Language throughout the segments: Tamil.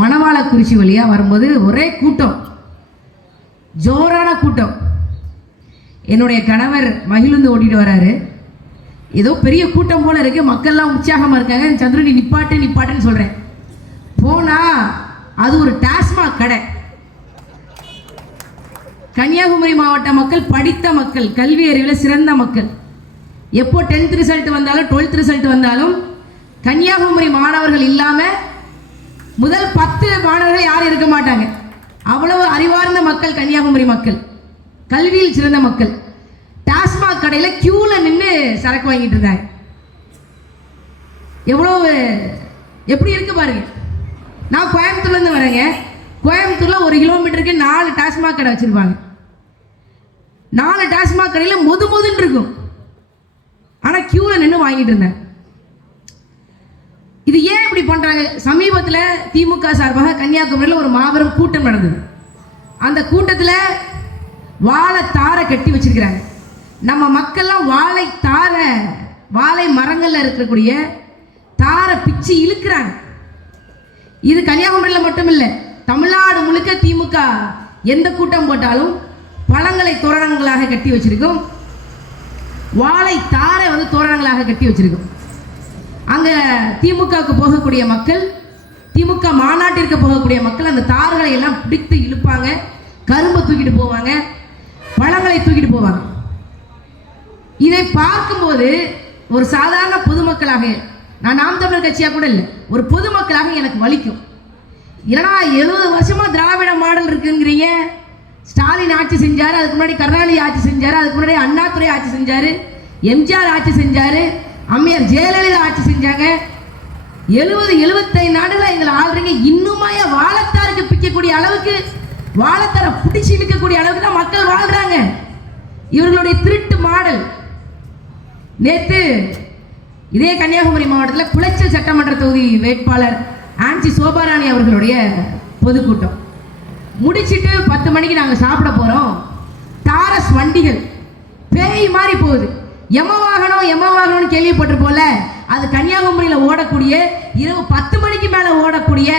மணவாளக்குறிச்சி வழியா வரும்போது ஒரே கூட்டம், ஜோரான கூட்டம். என்னுடைய கணவர் மகிழ்ந்து ஓட்டிட்டு வராரு. ஏதோ பெரிய கூட்டம் போல இருக்கு, மக்கள்லாம் உற்சாகமா இருக்காங்க. சந்திரனி நிப்பாட்டுன்னு சொல்றேன். போனா அது ஒரு டாஸ்மாக் கடை. கன்னியாகுமரி மாவட்ட மக்கள் படித்த மக்கள், கல்வி அறிவில் சிறந்த மக்கள். எப்போ 10th ரிசல்ட் வந்தாலும் 12th ரிசல்ட் வந்தாலும் கன்னியாகுமரி மாணவர்கள் இல்லாம முதல் 10 மாணவர்கள் யாரும் இருக்க மாட்டாங்க. அவ்வளவு அறிவார்ந்த மக்கள் கன்னியாகுமரி மக்கள், கல்வியில் சிறந்த மக்கள். டாஸ்மாக் கடையில கியூல நின்று சரக்கு வாங்கிட்டு இருந்தாங்க. எப்படி இருக்கு பாருங்க. நான் கோயம்புத்தூர்ல இருந்து வரேங்க. கோயம்புத்தூர்ல 1 கிலோமீட்டருக்கு 4 டாஸ்மாக் கடை வச்சிருப்பாங்க. 4 டாஸ்மாக் கடையில மொதுன்னு இருக்கும். ஆனா கியூல நின்று வாங்கிட்டு இருந்தேன். இது ஏன் இப்படி பண்றாங்க? சமீபத்தில் திமுக சார்பாக கன்னியாகுமரியில் ஒரு மாபெரும் கூட்டம் நடந்தது. அந்த கூட்டத்தில் வாழைத்தாரை கட்டி வச்சிருக்கிறாங்க. நம்ம மக்கள்லாம் வாழை மரங்கள்ல இருக்கக்கூடிய தாரை பிச்சு இழுக்கிறாங்க. இது கன்னியாகுமரியில் மட்டும் இல்லை, தமிழ்நாடு முழுக்க திமுக எந்த கூட்டம் போட்டாலும் பழங்களை தோரணங்களாக கட்டி வச்சிருக்கும், வாழை தாரை தோரணங்களாக கட்டி வச்சிருக்கும். அங்க திமுகவுக்கு போகக்கூடிய மக்கள், திமுக மாநாட்டிற்கு போகக்கூடிய மக்கள் அந்த தார்களை எல்லாம் பிடித்து இழுப்பாங்க. கரும்பை தூக்கிட்டு போவாங்க, பழங்களை தூக்கிட்டு போவாங்க. இதை பார்க்கும்போது ஒரு சாதாரண பொதுமக்களாக, நான் நாம் தமிழர் கட்சியா கூட இல்லை, ஒரு பொதுமக்களாக எனக்கு வலிக்கும். ஏன்னா 70 வருஷமா திராவிட மாடல் இருக்குங்கிறீங்க. ஸ்டாலின் ஆட்சி செஞ்சாரு, அதுக்கு முன்னாடி கருணாநிதி ஆட்சி செஞ்சாரு, அதுக்கு முன்னாடி அண்ணாதுரை ஆட்சி செஞ்சாரு, எம்ஜிஆர் ஆட்சி செஞ்சாரு, அம்மையார் ஜெயலலிதா ஆட்சி செஞ்சாங்க. 70-75 ஆண்டுகளா எங்களை ஆள்றீங்க. இன்னுமாய வாழைத்தாருக்கு பிக்கக்கூடிய அளவுக்கு, வாழைத்தாரை பிடிச்சி இழுக்கக்கூடிய அளவுக்கு தான் மக்கள் வாழ்றாங்க. இவர்களுடைய திருட்டு மாடல். நேற்று இதே கன்னியாகுமரி மாவட்டத்தில் குளச்சல் சட்டமன்ற தொகுதி வேட்பாளர் ஆன்சி சோபாராணி அவர்களுடைய பொதுக்கூட்டம் முடிச்சிட்டு 10 மணிக்கு நாங்கள் சாப்பிட போறோம். டாரஸ் வண்டிகள் பேய் மாதிரி போகுது. எமவாகனம் கேள்விப்பட்டிருப்போம்ல, அது கன்னியாகுமரியில் ஓடக்கூடிய, இரவு 10 மணிக்கு மேல ஓடக்கூடிய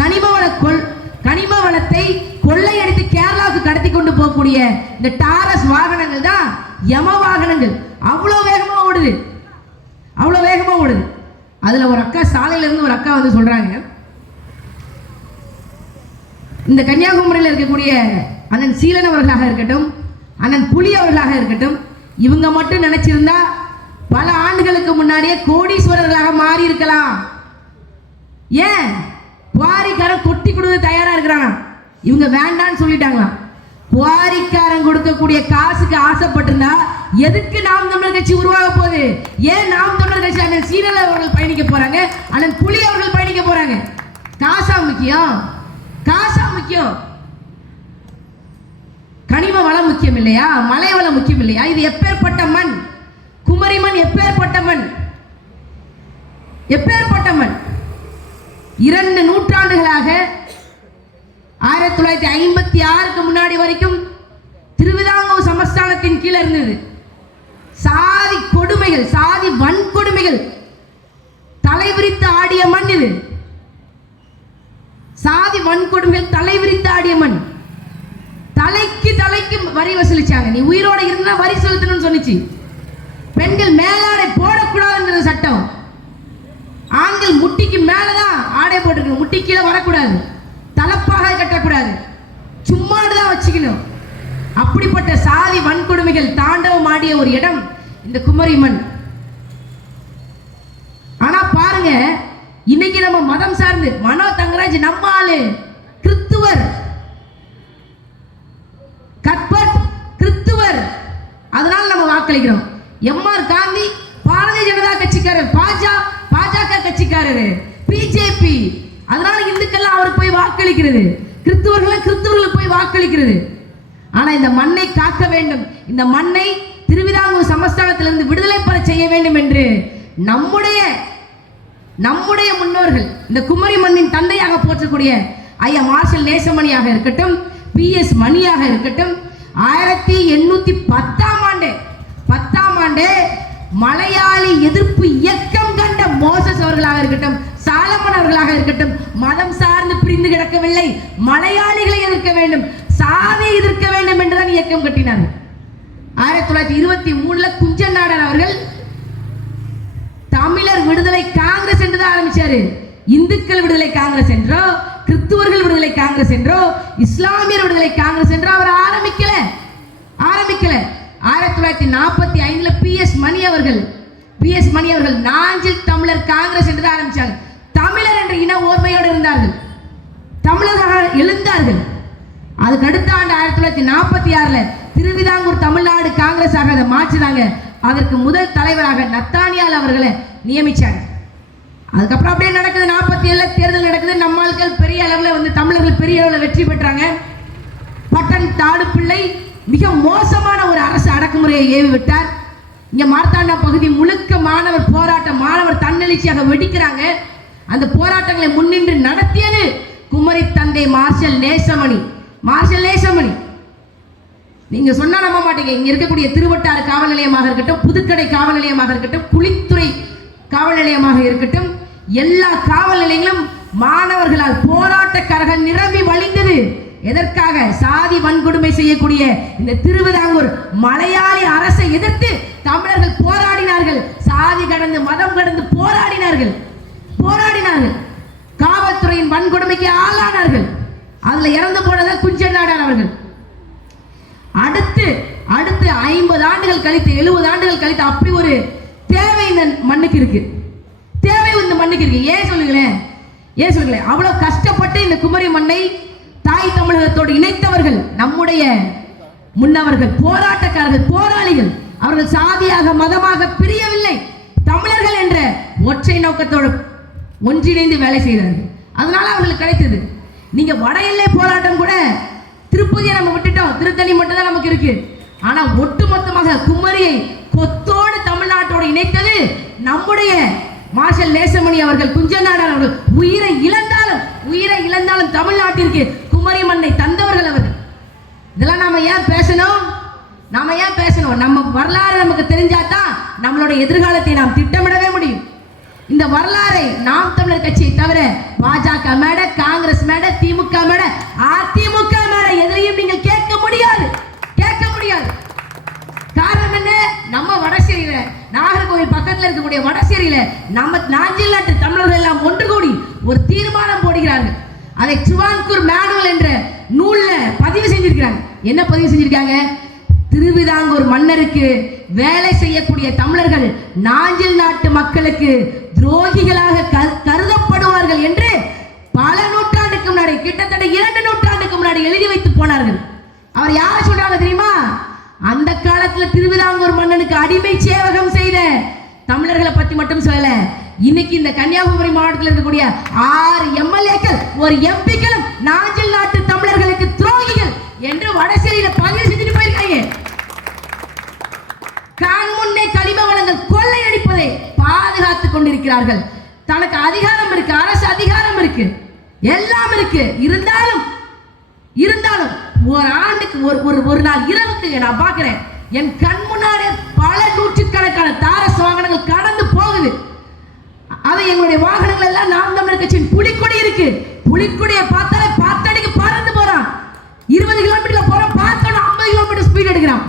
கனிம வளத்தை கொள்ளையடித்து கேரளாவுக்கு கடத்தி கொண்டு போகக்கூடிய இந்த டாரஸ் வாகனங்கள் தான் யம வாகனங்கள். அவ்வளோ வேகமா ஓடுது. அதுல ஒரு அக்கா, சாலையில இருந்து ஒரு அக்கா சொல்றாங்க, இந்த கன்னியாகுமரியில் இருக்கக்கூடிய அண்ணன் சீலன் அவர்களாக இருக்கட்டும், அண்ணன் புலி அவர்களாக இருக்கட்டும், இவங்க மட்டும் நினைச்சிருந்தா பல ஆண்டுகளுக்கு முன்னாடியே கோடீஸ்வரர்களாக மாறி இருக்கலாம். ஏன்? குவாரிக்காரன் கொட்டி கொடுக்க தயாரா இருக்கிறானா? இவங்க வேண்டான்னு சொல்லிட்டாங்களா? குவாரிக்காரன் கொடுக்கக்கூடிய காசுக்கு ஆசைப்பட்டிருந்தா எதுக்கு நாம் தமிழர் கட்சி உருவாக போகுது? ஏன் நாம் தமிழர் கட்சி அண்ணன் சீனல் அவர்கள் பயணிக்க போறாங்க, அண்ணன் புலி அவர்கள் பயணிக்க போறாங்க? காசா முக்கியம்? கனிம வளம் முக்கியம் இல்லையா? மலை வளம் முக்கியம் இல்லையா? இது எப்பேற்பட்ட மண்? குமரி மண் எப்பேற்பட்ட மண்? 2 நூற்றாண்டுகளாக 1956க்கு முன்னாடி வரைக்கும் திருவிதாங்கூர் சமஸ்தானத்தின் கீழே இருந்தது. சாதி கொடுமைகள், சாதி வன்கொடுமைகள் தலைவிரித்து ஆடிய மண் இது. சாதி வன்கொடுமைகள் தலைவிரித்து ஆடிய மண். தலைக்கு வரி வசூலிச்சாங்க. நீ உயிரோட இருந்தா வரி செலுத்தணும்னு சொன்னிச்சு. பெண்கள் மேலாடை போடக்கூடாதுங்கிற சட்டம். ஆண்கள் முட்டிக்கு மேலதான் ஆடை போட்டுக்கணும், முட்டி கீழே வரக்கூடாது, தலப்பாக கட்டக்கூடாது, சும்மாடுதான் வச்சுக்கணும். அப்படிப்பட்ட சாதி வன்கொடுமைகள் தாண்டவம் ஆடிய ஒரு இடம் இந்த குமரி மண். ஆனா பாருங்க, இன்னைக்கு நம்ம மதம் சார்ந்து, மனோ தங்கராஜ் நம்ம ஆளு கிறிஸ்துவர், கிறிஸ்துவர், அதனால நம்ம வாக்களிக்கிறோம். எம்ஆர் காந்தி பாரதிய ஜனதா கட்சிக்காரர், பாஜக கட்சிக்காரர், பிஜேபி, அதனால இந்துக்கெல்லாம் அவருக்கு போய் வாக்களிக்கிறது, கிறிஸ்துவர்களுக்கு போய் வாக்களிக்கிறது. ஆனா இந்த மண்ணை காக்க வேண்டும், இந்த மண்ணை திருவிதாங்கூர் சமஸ்தானத்திலிருந்து விடுதலை பெற செய்ய வேண்டும் என்று நம்முடைய முன்னோர்கள், இந்த குமரி மண்ணின் தந்தையாக போற்றக்கூடிய ஐயா மார்ஷல் நேசமணியாக இருக்கட்டும், PS மணியாக இருக்கட்டும், 1810ஆம் ஆண்டு மலையாளி எதிர்ப்பு இயக்கம் கண்ட மோசஸ் அவர்களாக இருக்கட்டும், சாலமன் அவர்களாக இருக்கட்டும், மதம் சார்ந்து பிரிந்து கிடக்கவில்லை, மலையாளிகளை எதிர்க்க வேண்டும், சாதியை எதிர்க்க வேண்டும் என்றுதான் இயக்கம் கட்டினார்கள். 1923 குஞ்சன் நாடார் அவர்கள் தமிழர் விடுதலை காங்கிரஸ் என்றுதான் ஆரம்பிச்சாரு. இந்துக்கள் விடுதலை காங்கிரஸ் என்றோ, கிறிஸ்துவர்கள் விடுதலை காங்கிரஸ் என்றோ, இஸ்லாமியர் விடுதலை காங்கிரஸ் என்றோ அவர் ஆரம்பிக்கல. 1945 PS மணி அவர்கள் நாஞ்சில் தமிழர் காங்கிரஸ் என்று ஆரம்பிச்சாங்க. தமிழர் என்ற இன ஓர்மையோடு இருந்தார்கள், தமிழர்களாக எழுந்தார்கள். அதுக்கு அடுத்த ஆண்டு 1946 திருவிதாங்கூர் தமிழ்நாடு காங்கிரஸ் ஆக அதை மாற்றினாங்க. அதற்கு முதல் தலைவராக நத்தானியால் அவர்களை நியமிச்சாங்க. அதுக்கப்புறம் அப்படியே நடக்குது. 47 தேர்தல் நடக்குது. நம்மாள்கள் பெரிய அளவில் தமிழர்கள் பெரிய அளவில் வெற்றி பெற்றாங்க. பட்டன் தாடுப்பிள்ளை மிக மோசமான ஒரு அரசு அடக்குமுறையை ஏவி விட்டார். இங்க மார்த்தாண்டா பகுதி முழுக்க மாணவர் போராட்டம், மாணவர் தன்னெழுச்சியாக வெடிக்கிறாங்க. அந்த போராட்டங்களை முன்னின்று நடத்தியது குமரி தந்தை மார்ஷல் நேசமணி. நீங்க சொன்னா நம்ப மாட்டீங்க. இங்க இருக்கக்கூடிய திருவட்டாறு காவல் நிலையமாக இருக்கட்டும், புதுக்கடை காவல் நிலையமாக இருக்கட்டும், குளித்துறை காவல் நிலையமாக இருக்கட்டும், எல்லா காவல் நிலையங்களும் மாணவர்களால் போராட்டக்காரர்கள் நிரம்பி வழிந்தது. எதற்காக? சாதி வன்கொடுமை செய்யக்கூடிய இந்த திருவிதாங்கூர் மலையாளி அரசை எதிர்த்து தமிழர்கள் போராடினார்கள். சாதி கடந்து மதம் கடந்து போராடினார்கள். காவல்துறையின் வன்கொடுமைக்கு ஆளானார்கள். அதுல இறந்து போனது குஞ்சன் நாடார் அவர்கள். அடுத்து 50 ஆண்டுகள் கழித்து, 70 ஆண்டுகள் கழித்து அப்படி ஒரு தேவை இந்த மண்ணுக்கு இருக்கு. ஏன் சொல்லுங்களேன்? அவ்வளவு கஷ்டப்பட்டு இந்த குமரி மண்ணை தாய் தமிழகத்தோடு இணைத்தவர்கள் நம்முடைய முன்னவர்கள், போராட்டக்காரர்கள், போராளிகள். அவர்கள் சாதியாக மதமாக பிரியவில்லை. தமிழர்கள் என்ற ஒற்றை நோக்கத்தோடு ஒன்றிணைந்து வேலை செய்தார்கள். அதனால அவர்களுக்கு கிடைத்தது. நீங்க வட எல்லை போராட்டம் கூட திருப்பதியை நம்ம விட்டுட்டோம், திருத்தணி மட்டும் தான் நமக்கு இருக்கு. ஆனா ஒட்டுமொத்தமாக குமரியை கொத்தோடு தமிழ்நாட்டோடு இணைத்தது நம்முடைய மார்ஷல் நேசமணி அவர்கள், குஞ்சன் நாடார் அவர்கள். உயிரை இழந்தாலும் தமிழ்நாட்டிற்கு குமரி மண்ணை தந்தவர்கள் அவர்கள். இதெல்லாம் நாம ஏன் பேசணும்? நம்ம வரலாறு நமக்கு தெரிஞ்சாதான் நம்மளுடைய எதிர்காலத்தை நாம் திட்டமிடவே முடியும். இந்த வரலாறை நாம் தமிழர் கட்சியை தவிர பாஜக மேட, காங்கிரஸ் மேட, திமுக மேட, அதிமுக மேட எதிரையும் நீங்கள் கேட்க முடியாது. காரணம் என்ன? நம்ம வடசேரியில, நாகர்கோவில் பக்கத்தில் இருக்கக்கூடிய வடசேரியில நம்ம நாஞ்சில் நாட்டு தமிழர்கள் எல்லாம் ஒன்று கூடி ஒரு தீர்மானம் போடுகிறார்கள். அதை சிவான்கூர் மேனுவல் என்ற நூல்ல பதிவு செஞ்சிருக்கிறாங்க. என்ன பதிவு செஞ்சிருக்காங்க? திருவிதாங்கூர் மன்னருக்கு வேலை செய்யக்கூடிய தமிழர்கள் நாஞ்சில் நாட்டு மக்களுக்கு துரோகிகளாக கருதப்படுவார்கள் என்று பல நூற்றாண்டுக்கு முன்னாடி, கிட்டத்தட்ட 2 நூற்றாண்டுக்கு முன்னாடி எழுதி வைத்து போனார்கள். அவர் யாரை சொல்றாங்க தெரியுமா? அந்த காலத்துல திருவிதாங்கூர் மன்னனுக்கு அடிமை சேவகம் செய்த தமிழர்களை பத்தி மட்டும் சொல்லல. இன்னைக்கு இந்த கன்னியாகுமரி மாவட்டத்தில் இருக்கக்கூடிய 6 எம்எல்ஏக்கள், ஒரு எம்பிக்களும் நாஞ்சில் நாட்டு தமிழர்களுக்கு துரோகிகள் என்று வடசேரியில பதிவு செஞ்சுட்டு போயிருக்காங்க. கண் முன்னே கனிம வளங்கள் கொள்ளையடிப்பதை பாதுகாத்துக் கொண்டிருக்கிறார்கள். தனக்கு அதிகாரம் இருக்கு, அரசு அதிகாரம் இருக்கு, எல்லாம் இருக்கு. இருந்தாலும் ஒரு ஆண்டுக்கு ஒரு நாள் இரவுக்கு நான் பார்க்கிறேன், என் கண் முன்னாலே பல நூற்றுக்கணக்கான தாரஸ் வாகனங்கள் கடந்து போகுது. அதை எங்களுடைய வாகனங்கள் எல்லாம் நாம் தமிழர் கட்சியின் புலிக்கொடி இருக்கு. புலிக்கொடியை பார்த்தாலே 10 அடிக்கு பறந்து போறான். 20 கிலோமீட்டர்ல போறோம், பார்த்தோம் 50 கிலோமீட்டர் ஸ்பீட் எடுக்கிறான்.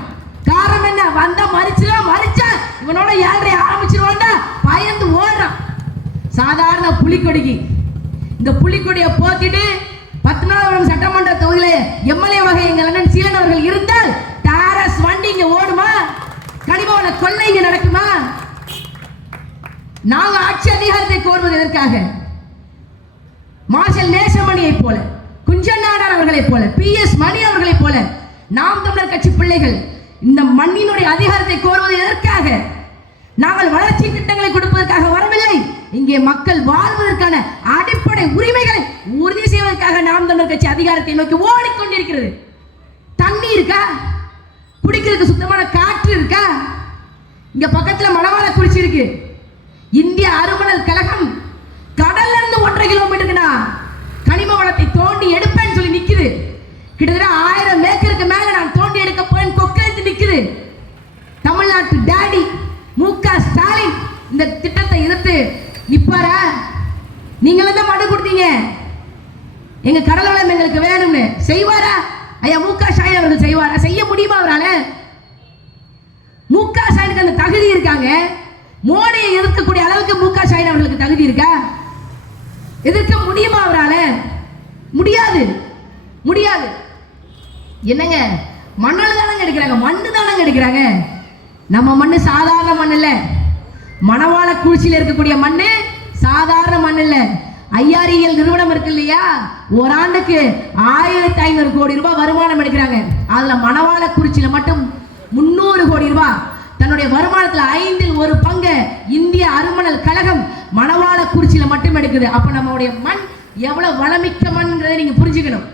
காரணம் என்ன? வந்தா மறிச்சா இவனோட ஏழரை ஆரம்பிச்சிருவான்டா பயந்து ஓடுறான். சாதாரண புலிக்கொடிக்கு இந்த புலிக்கொடியை போத்திட்டு 14ஆம் சட்டமன்ற தொகுதியில எம்எல்ஏ வகை எங்கள் அண்ணன் சீலன் அவர்கள் இருந்தால் டாரஸ் வண்டி இங்க ஓடுமா? கனிமவள கொள்ளை இங்க நடக்குமா? நாங்க ஆட்சி அதிகாரத்தை கோருவது எதற்காக? மார்ஷல் நேசமணியை போல, குஞ்சன் நாடார் அவர்களை போல, PS மணி அவர்களை போல நாம் தமிழர் கட்சி பிள்ளைகள் இந்த மண்ணினுடைய அதிகாரத்தை கோருவது எதற்காக? நாங்கள் வளர்ச்சி திட்டங்களை கொடுப்பதற்காக வரவில்லை. இங்கே மக்கள் வாழ்வதற்கான அடிப்படை உரிமைகளை உறுதி செய்வதற்காக நாம் தமிழர் கட்சி அதிகாரத்தை நோக்கி ஓடிக்கொண்டிருக்கிறது. தண்ணி இருக்கா? குடிக்கிறதுக்கு சுத்தமான காற்று இருக்கா? இங்க பக்கத்துல மணவாளக்குறிச்சி இருக்கு. இந்திய அருமணல் கழகம் கடல்ல இருந்து 1.5 கிலோமீட்டருக்குனா கனிம வளத்தை தோண்டி எடுப்பேன்னு சொல்லி நிக்குது. கிட்டத்தட்ட 1000 ஏக்கருக்கு மேல நான் தோண்டி எடுக்க போறேன் கொக்கெடுத்து நிக்குது. தமிழ்நாட்டு டாடி மு.க. ஸ்டாலின் இந்த திட்டத்தை எதிர்த்து நிப்பாரா? நீங்களும் தான் மனு கொடுத்தீங்க. எங்க கடல் வளம் எங்களுக்கு வேணும்னு செய்வாரா? ஐயா மு க ஸ்டாலின் அவர்கள் செய்வாரா? செய்ய முடியுமா அவரால? மு க ஸ்டாலினுக்கு அந்த தகுதி இருக்காங்க. மோடியை எதிர்க்கக்கூடிய அளவுக்கு மு க ஸ்டாலின் அவர்களுக்கு தகுதி இருக்கா? எதிர்க்க முடியுமா அவரால? முடியாது, முடியாது. என்னங்க மண்ணல் தானங்க எடுக்கிறாங்க, மண்ணு தானங்க எடுக்கிறாங்க. நம்ம மண்ணு சாதாரண மண் இல்ல. மணவாள குளிர்ச்சியில் இருக்கக்கூடிய மண்ணு சாதாரண மண் இல்ல. ஐஆர்இஎல் நிறுவனம் இருக்கு இல்லையா, ஓராண்டுக்கு 1500 கோடி ரூபாய் வருமானம் எடுக்கிறாங்க. அதுல மணவாள குறிச்சியில மட்டும் 300 கோடி ரூபாய் தன்னுடைய வருமானத்துல 1/5 பங்கு இந்திய அருமணல் கழகம் மணவாள குறிச்சியில மட்டும் எடுக்குது. அப்ப நம்மளுடைய மண் எவ்வளவு வளமிக்க மண்ன்றதை நீங்க புரிஞ்சுக்கணும்.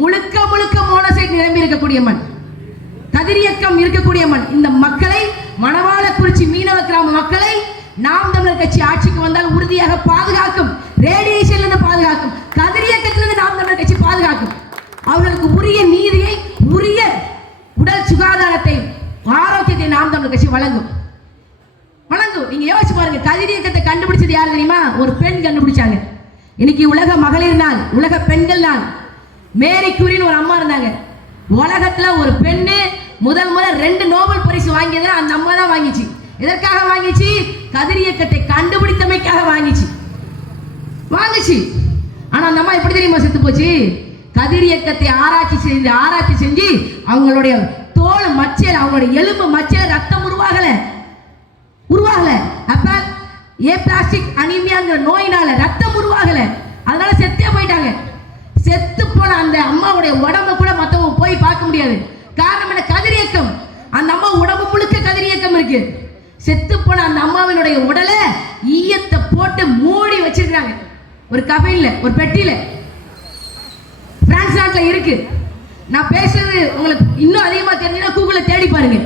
முழுக்க முழுக்க மோனோசைட் நிரம்பி இருக்கக்கூடிய மண், கதிரியக்கம் இருக்கக்கூடிய மண். இந்த மக்களை, மணவாள குறிச்சி மீனவ கிராம மக்களை நாம் தமிழர் கட்சி ஆட்சிக்கு வந்தால் உறுதியாக பாதுகாக்கும். ரேடியேஷன்ல இருந்து பாதுகாக்கும், கதிரியக்கத்திலிருந்து நாம் தமிழர் கட்சி பாதுகாக்கும். அவர்களுக்கு உரிய நீதியை, உரிய உடல் சுகாதாரத்தை, ஆரோக்கியத்தை நாம் தமிழர் கட்சி வழங்கும். நீங்க யோசிச்சு பாருங்க, கதிரியக்கத்தை கண்டுபிடிச்சது யாரு தெரியுமா? ஒரு பெண் கண்டுபிடிச்சாங்க. இன்னைக்கு உலக மகளிர் நாள், உலக பெண்கள் நாள். மேரி கியூரின்னு ஒரு அம்மா இருந்தாங்க. உலகத்துல ஒரு பெண்ணு முதல் 2 நோபல் பரிசு வாங்கியது அந்த அம்மா தான் வாங்கிச்சு. எதற்காக வாங்கிச்சு? கதிரியக்கத்தை கண்டுபிடித்தமைக்காக வாங்கிச்சு. ஆனா அந்த அம்மா எப்படி தெரியுமா செத்து போச்சு? கதிரியக்கத்தை ஆராய்ச்சி செஞ்சு அவங்களுடைய தோல் மச்சையில, அவங்களுடைய எலும்பு மச்சையில ரத்தம் உருவாகல. அப்ப ஏப்ளாஸ்டிக் அனீமியாங்கிற நோயினால ரத்தம் உருவாகல, அதனால செத்தே போயிட்டாங்க. செத்து போன அந்த அம்மாவுடைய உடம்பு கூட மத்தவங்க போய் பார்க்க முடியாது. காரணம் என்ன? கதிரியக்கம். அந்த அம்மா உடம்பு முழுக்க கதிரியக்கம் இருக்கு. செத்து போன அந்த அம்மாவினுடைய உடலை ஈயத்தை போட்டு மூடி வச்சிருக்காங்க ஒரு கபையில, ஒரு பெட்டியில. பிரான்ஸ் நாட்டுல இருக்கு. நான் பேசுறது உங்களுக்கு இன்னும் அதிகமா தெரிஞ்சுன்னா கூகுள்ல தேடி பாருங்க.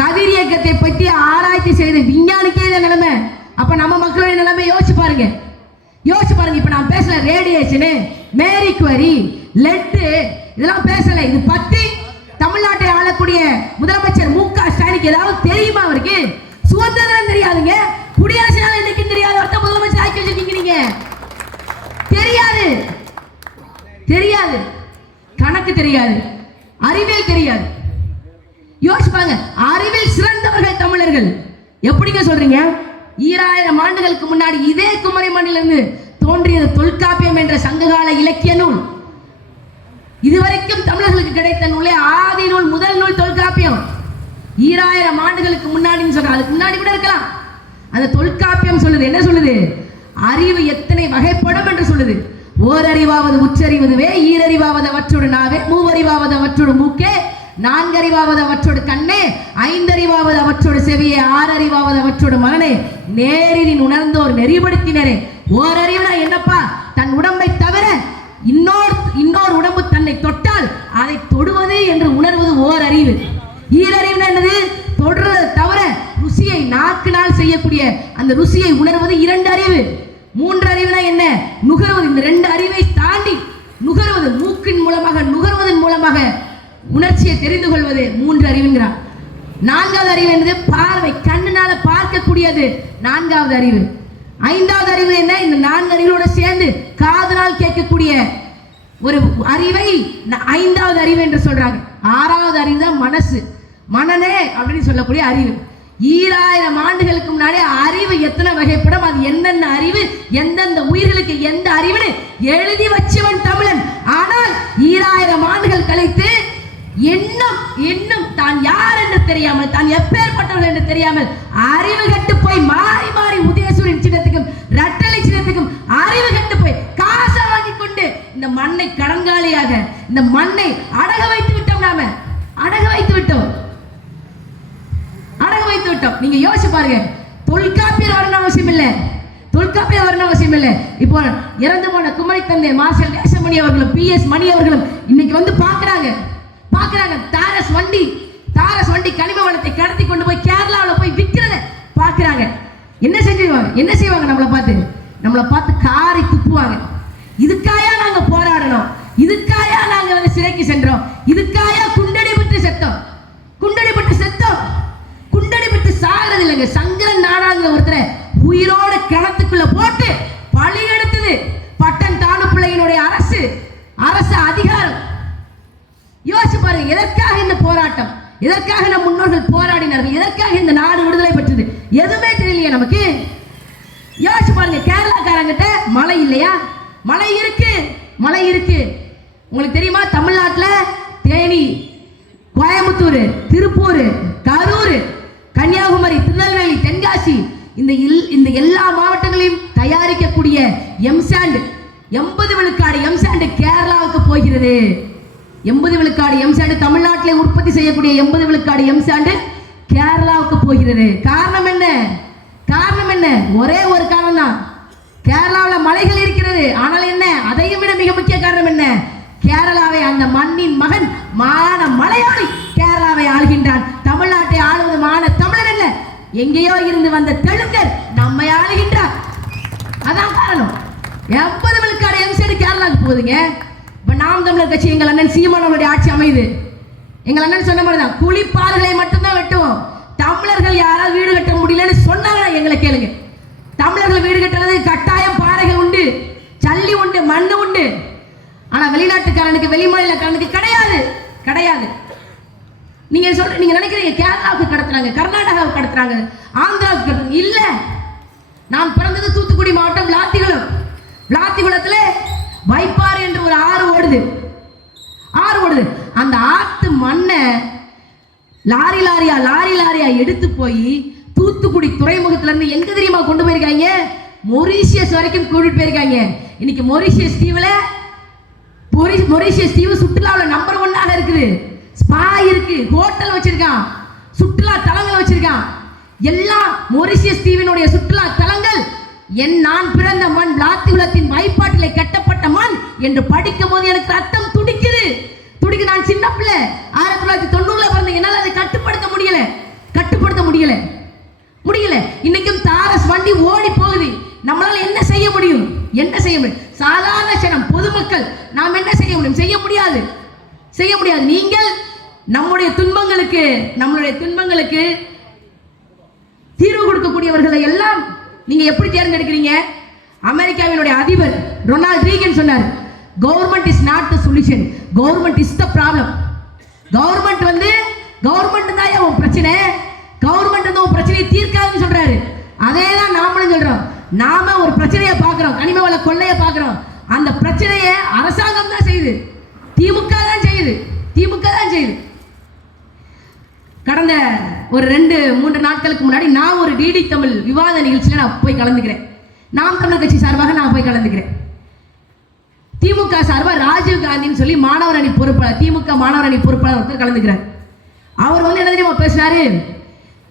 கதிரியக்கத்தை பற்றி ஆராய்ச்சி செய்த விஞ்ஞானிக்கே இந்த நிலைமை. அப்ப நம்ம மக்களுடைய நிலைமை யோசிச்சு பாருங்க. இப்ப நான் பேசல ரேடியேஷனு, மேரி குவரி, லெட்டு, இதெல்லாம் பேசல. இது பத்தி தமிழ்நாட்டை ஆளக்கூடிய முதலமைச்சர் மு க ஸ்டாலினுக்கு ஏதாவது தெரியுமா? அவருக்கு சுதந்திரம் தெரியாதுங்க. குடியரசு நாள் இன்னைக்கு தெரியாது. அடுத்த முதலமைச்சர் ஆக்கி வச்சிருக்கீங்க நீங்க. தெரியாது. கணக்கு தெரியாது, அறிவியல் தெரியாது. யோசிப்பாங்க, அறிவில் சிறந்தவர்கள் தமிழர்கள். எப்படிங்க சொல்றீங்க? 2000 ஆண்டுகளுக்கு முன்னாடி இதே குமரி மண்ணிலிருந்து தோன்றியது தொல்காப்பியம் என்ற சங்ககால இலக்கிய நூல். இதுவரைக்கும் தமிழர்களுக்கு கிடைத்த நூலே ஆதி நூல், முதல் நூல் தொல்காப்பியம். 2000 ஆண்டுகளுக்கு முன்னாடின்னு சொல்ற, அதுக்கு முன்னாடி கூட இருக்கலாம். அந்த தொல்காப்பியம் சொல்லுது, என்ன சொல்லுது? அறிவு எத்தனை வகைப்படும் என்று சொல்லுது. ஓரறிவாவது உச்சறிவதுவே, ஈரறிவாவது அவற்றோடு நாவே, மூவறிவாவது அவற்றோடு மூக்கே, 4 அறிவாவது அவற்றோடு கண்ணே, 5 அறிவாவது அவற்றோடு செவியே, 6 அறிவாவது அவற்றோடு மகனே, நேரின் உணர்ந்தோர் நெறிப்படுத்தினரே. ஓரறிவுனா என்னப்பா? தன் உடம்பை தவிர இன்னொரு உடம்பு தன்னை தொட்டால் அதை தொடுவது என்று உணர்வது ஓரறிவு. ஈரறிவுனா என்னது? தொடுறதை தவிர ருசியை நாக்கினால் செய்யக்கூடிய அந்த ருசியை உணர்வது 2 அறிவு. 3 அறிவுனா என்ன? நுகர்வது. இந்த 2 அறிவை தாண்டி நுகர்வது, மூக்கின் மூலமாக நுகர்வதன் மூலமாக உணர்ச்சியை தெரிந்து கொள்வது 3 அறிவுங்கிறார். 4வது அறிவு என்னது? பார்வை, கண்ணுனால பார்க்கக்கூடியது 4வது அறிவு. 5வது அறிவு என்ன? இந்த 4 அறிவோட சேர்ந்து காதனால் கேட்கக்கூடிய ஒரு அறிவை 5வது அறிவு என்று சொல்றாங்க. 6வது அறிவு தான் மனசு, மனநே அப்படின்னு சொல்லக்கூடிய அறிவு. 2000 ஆண்டுகளுக்கு முன்னாடி அறிவு எத்தனை வகைப்படும், அது என்னென்ன அறிவு, எந்தெந்த உயிர்களுக்கு எந்த அறிவுன்னு எழுதி வச்சவன் தமிழன். ஆனால் 2000 ஆண்டுகள் கழித்து இன்னும் தான் யார் என்று தெரியாமல், தான் எப்பேற்பட்டவர்கள் என்று தெரியாமல் அறிவு கட்டு போய் மாறி மாறி உதயசூரின் சின்னத்துக்கும் ரட்டளை சின்னத்துக்கும் அறிவு கட்டு போய் காசை வாங்கி கொண்டு இந்த மண்ணை கடங்காலியாக, இந்த மண்ணை அடக வைத்து விட்டோம். நாம அடக வைத்து விட்டோம். நீங்க யோசிச்சு பாருங்க. தொல்காப்பியர் வரணும் அவசியம் இல்லை. இப்போ இறந்து போன குமரி தந்தை மார்ஷல் நேசமணி அவர்களும் PS மணி அவர்களும் இன்னைக்கு வந்து பாக்குறாங்க. தாரஸ் வண்டி கனிம வளத்தை கடத்தி கொண்டு போய் கேரளாவில் போய் விற்கிறத பாக்குறாங்க. என்ன செய்வாங்க? நம்மளை பார்த்து காரி துப்புவாங்க. இதுக்காயா நாங்க போராடணும்? இதுக்காயா நாங்க வந்து சிறைக்கு சென்றோம்? இதுக்காயா குண்டடிபட்டு செத்தோம்? குண்டடிபட்டு சாகிறது இல்லைங்க. சங்கரன் நாடாங்க ஒருத்தரை உயிரோட கிணத்துக்குள்ள போட்டு பழி எடுத்தது பட்டன் தானு பிள்ளையினுடைய அரசு பாருங்க, எதற்காக இந்த போராட்டம், எதற்காக நம் முன்னோர்கள் போராடினார்கள், எதற்காக இந்த நாடு விடுதலை பெற்றது, எதுவுமே தெரியலையே நமக்கு. யோசிச்சு பாருங்க, கேரளாக்காரங்கிட்ட மழை இல்லையா? மழை இருக்கு, மழை இருக்கு. உங்களுக்கு தெரியுமா, தமிழ்நாட்டில் தேனி, கோயம்புத்தூர், திருப்பூர், கரூர், கன்னியாகுமரி, திருநெல்வேலி, தென்காசி, இந்த எல்லா மாவட்டங்களையும் தயாரிக்கக்கூடிய எம்சாண்ட் 80 விழுக்காடு எம்சாண்ட் கேரளாவுக்கு போகிறது. 80 விழுக்காடு எம்சாண்ட் தமிழ்நாட்டிலே உற்பத்தி செய்யக்கூடிய 80 விழுக்காடு எம்சாண்ட் கேரளாவுக்கு போகிறது. காரணம் என்ன? காரணம் என்ன? ஒரே ஒரு காரணம் தான். கேரளாவில் மலைகள் இருக்கிறது. ஆனால் என்ன, அதையும் விட மிக முக்கிய காரணம் என்ன? கேரளாவை அந்த மண்ணின் மகன் மான மலையாளி கேரளாவை ஆளுகின்றான். தமிழ்நாட்டை ஆளுவது மான தமிழர் அல்ல, எங்கேயோ இருந்து வந்த தெலுங்கர் நம்மை ஆளுகின்றார். அதான் காரணம். 80 விழுக்காடு எம்சாண்ட் கேரளாவுக்கு போகுதுங்க. இப்ப நாம் தமிழர் கட்சி, எங்கள் அண்ணன் சீமானவருடைய ஆட்சி அமையுது. எங்கள் அண்ணன் சொன்ன மாதிரி தான், குளிப்பாறுகளை மட்டும்தான் வெட்டுவோம். தமிழர்கள் யாராவது வீடு கட்ட முடியலன்னு சொன்னாங்கன்னா எங்களை கேளுங்க. தமிழர்கள் வீடு கட்டுறது கட்டாயம் பாறைகள் உண்டு, சல்லி உண்டு, மண்ணு உண்டு. ஆனா வெளிநாட்டுக்காரனுக்கு, வெளிமாநிலக்காரனுக்கு கிடையாது, கிடையாது. நீங்க நினைக்கிறீங்க கேரளாவுக்கு கடத்துறாங்க, கர்நாடகாவுக்கு கடத்துறாங்க, ஆந்திராவுக்கு கடத்துறாங்க. இல்ல, நான் பிறந்தது தூத்துக்குடி மாவட்டம் விளாத்திகுளம். விளாத்திகுளத்துல வைப்பாறு என்று ஒரு ஆறு ஓடுது, ஆறு ஓடுது. அந்த ஆத்து மண்ணை லாரி லாரியா எடுத்து போய் தூத்துக்குடி துறைமுகத்துல இருந்து எங்க தெரியுமா கொண்டு போயிருக்காங்க? மொரீஷியஸ் வரைக்கும் கூட்டிட்டு போயிருக்காங்க. இன்னைக்கு மொரீஷியஸ் தீவு சுற்றுலாவில் நம்பர் 1 இருக்குது. ஸ்பா இருக்கு, ஹோட்டல் வச்சிருக்கான், சுற்றுலா தலங்கள் வச்சிருக்கான். எல்லா மொரீஷியஸ் தீவினுடைய சுற்றுலா தலங்கள் நான் பிறந்த மண், விளாத்திகுளத்தின் வைப்பாட்டிலே கட்டப்பட்ட மண் என்று படிக்கும் போது எனக்கு ரத்தம் துடிக்குது. நான் சின்ன பிள்ளை, 1990ல பிறந்த, என்னால் அதை கட்டுப்படுத்த முடியல. இன்னைக்கும் தாரஸ் வண்டி ஓடி போகுது. நம்மளால என்ன செய்ய முடியும்? சாதாரண ஜனம், பொதுமக்கள் நாம் என்ன செய்ய முடியும்? செய்ய முடியாது. நீங்கள் நம்முடைய துன்பங்களுக்கு தீர்வு கொடுக்கக்கூடியவர்களை எல்லாம் நீங்க எப்படி தேர்ந்தெடுக்கிறீங்க? அமெரிக்காவினுடைய அதிபர் ரொனால்ட் ரீகன் சொன்னார், government is not the solution, government is the problem. Government தான் உன் பிரச்சனை, கவர்மெண்ட் தான் உன் பிரச்சனையை தீர்க்காதுன்னு சொல்றாரு. அதே தான் நாமளும் சொல்றோம். நாம ஒரு பிரச்சனையை பார்க்கிறோம், கனிம வள கொள்ளையை பார்க்கிறோம். அந்த பிரச்சனையை அரசாங்கம் தான் செய்யுது, திமுக தான் செய்யுது. கடந்த ஒரு 2-3 நாட்களுக்கு முன்னாடி நான் ஒரு டிடி தமிழ் விவாத நிகழ்ச்சியில் நான் போய் கலந்துக்கிறேன். நாம் தமிழர் கட்சி சார்பாக நான் போய் கலந்துக்கிறேன். திமுக சார்பாக ராஜீவ் காந்தின்னு சொல்லி மாணவர் அணி பொறுப்பாளர், திமுக மாணவர் அணி பொறுப்பாளர் ஒருத்தர் கலந்துக்கிறார். அவர் என்ன தெரியுமா பேசினாரு?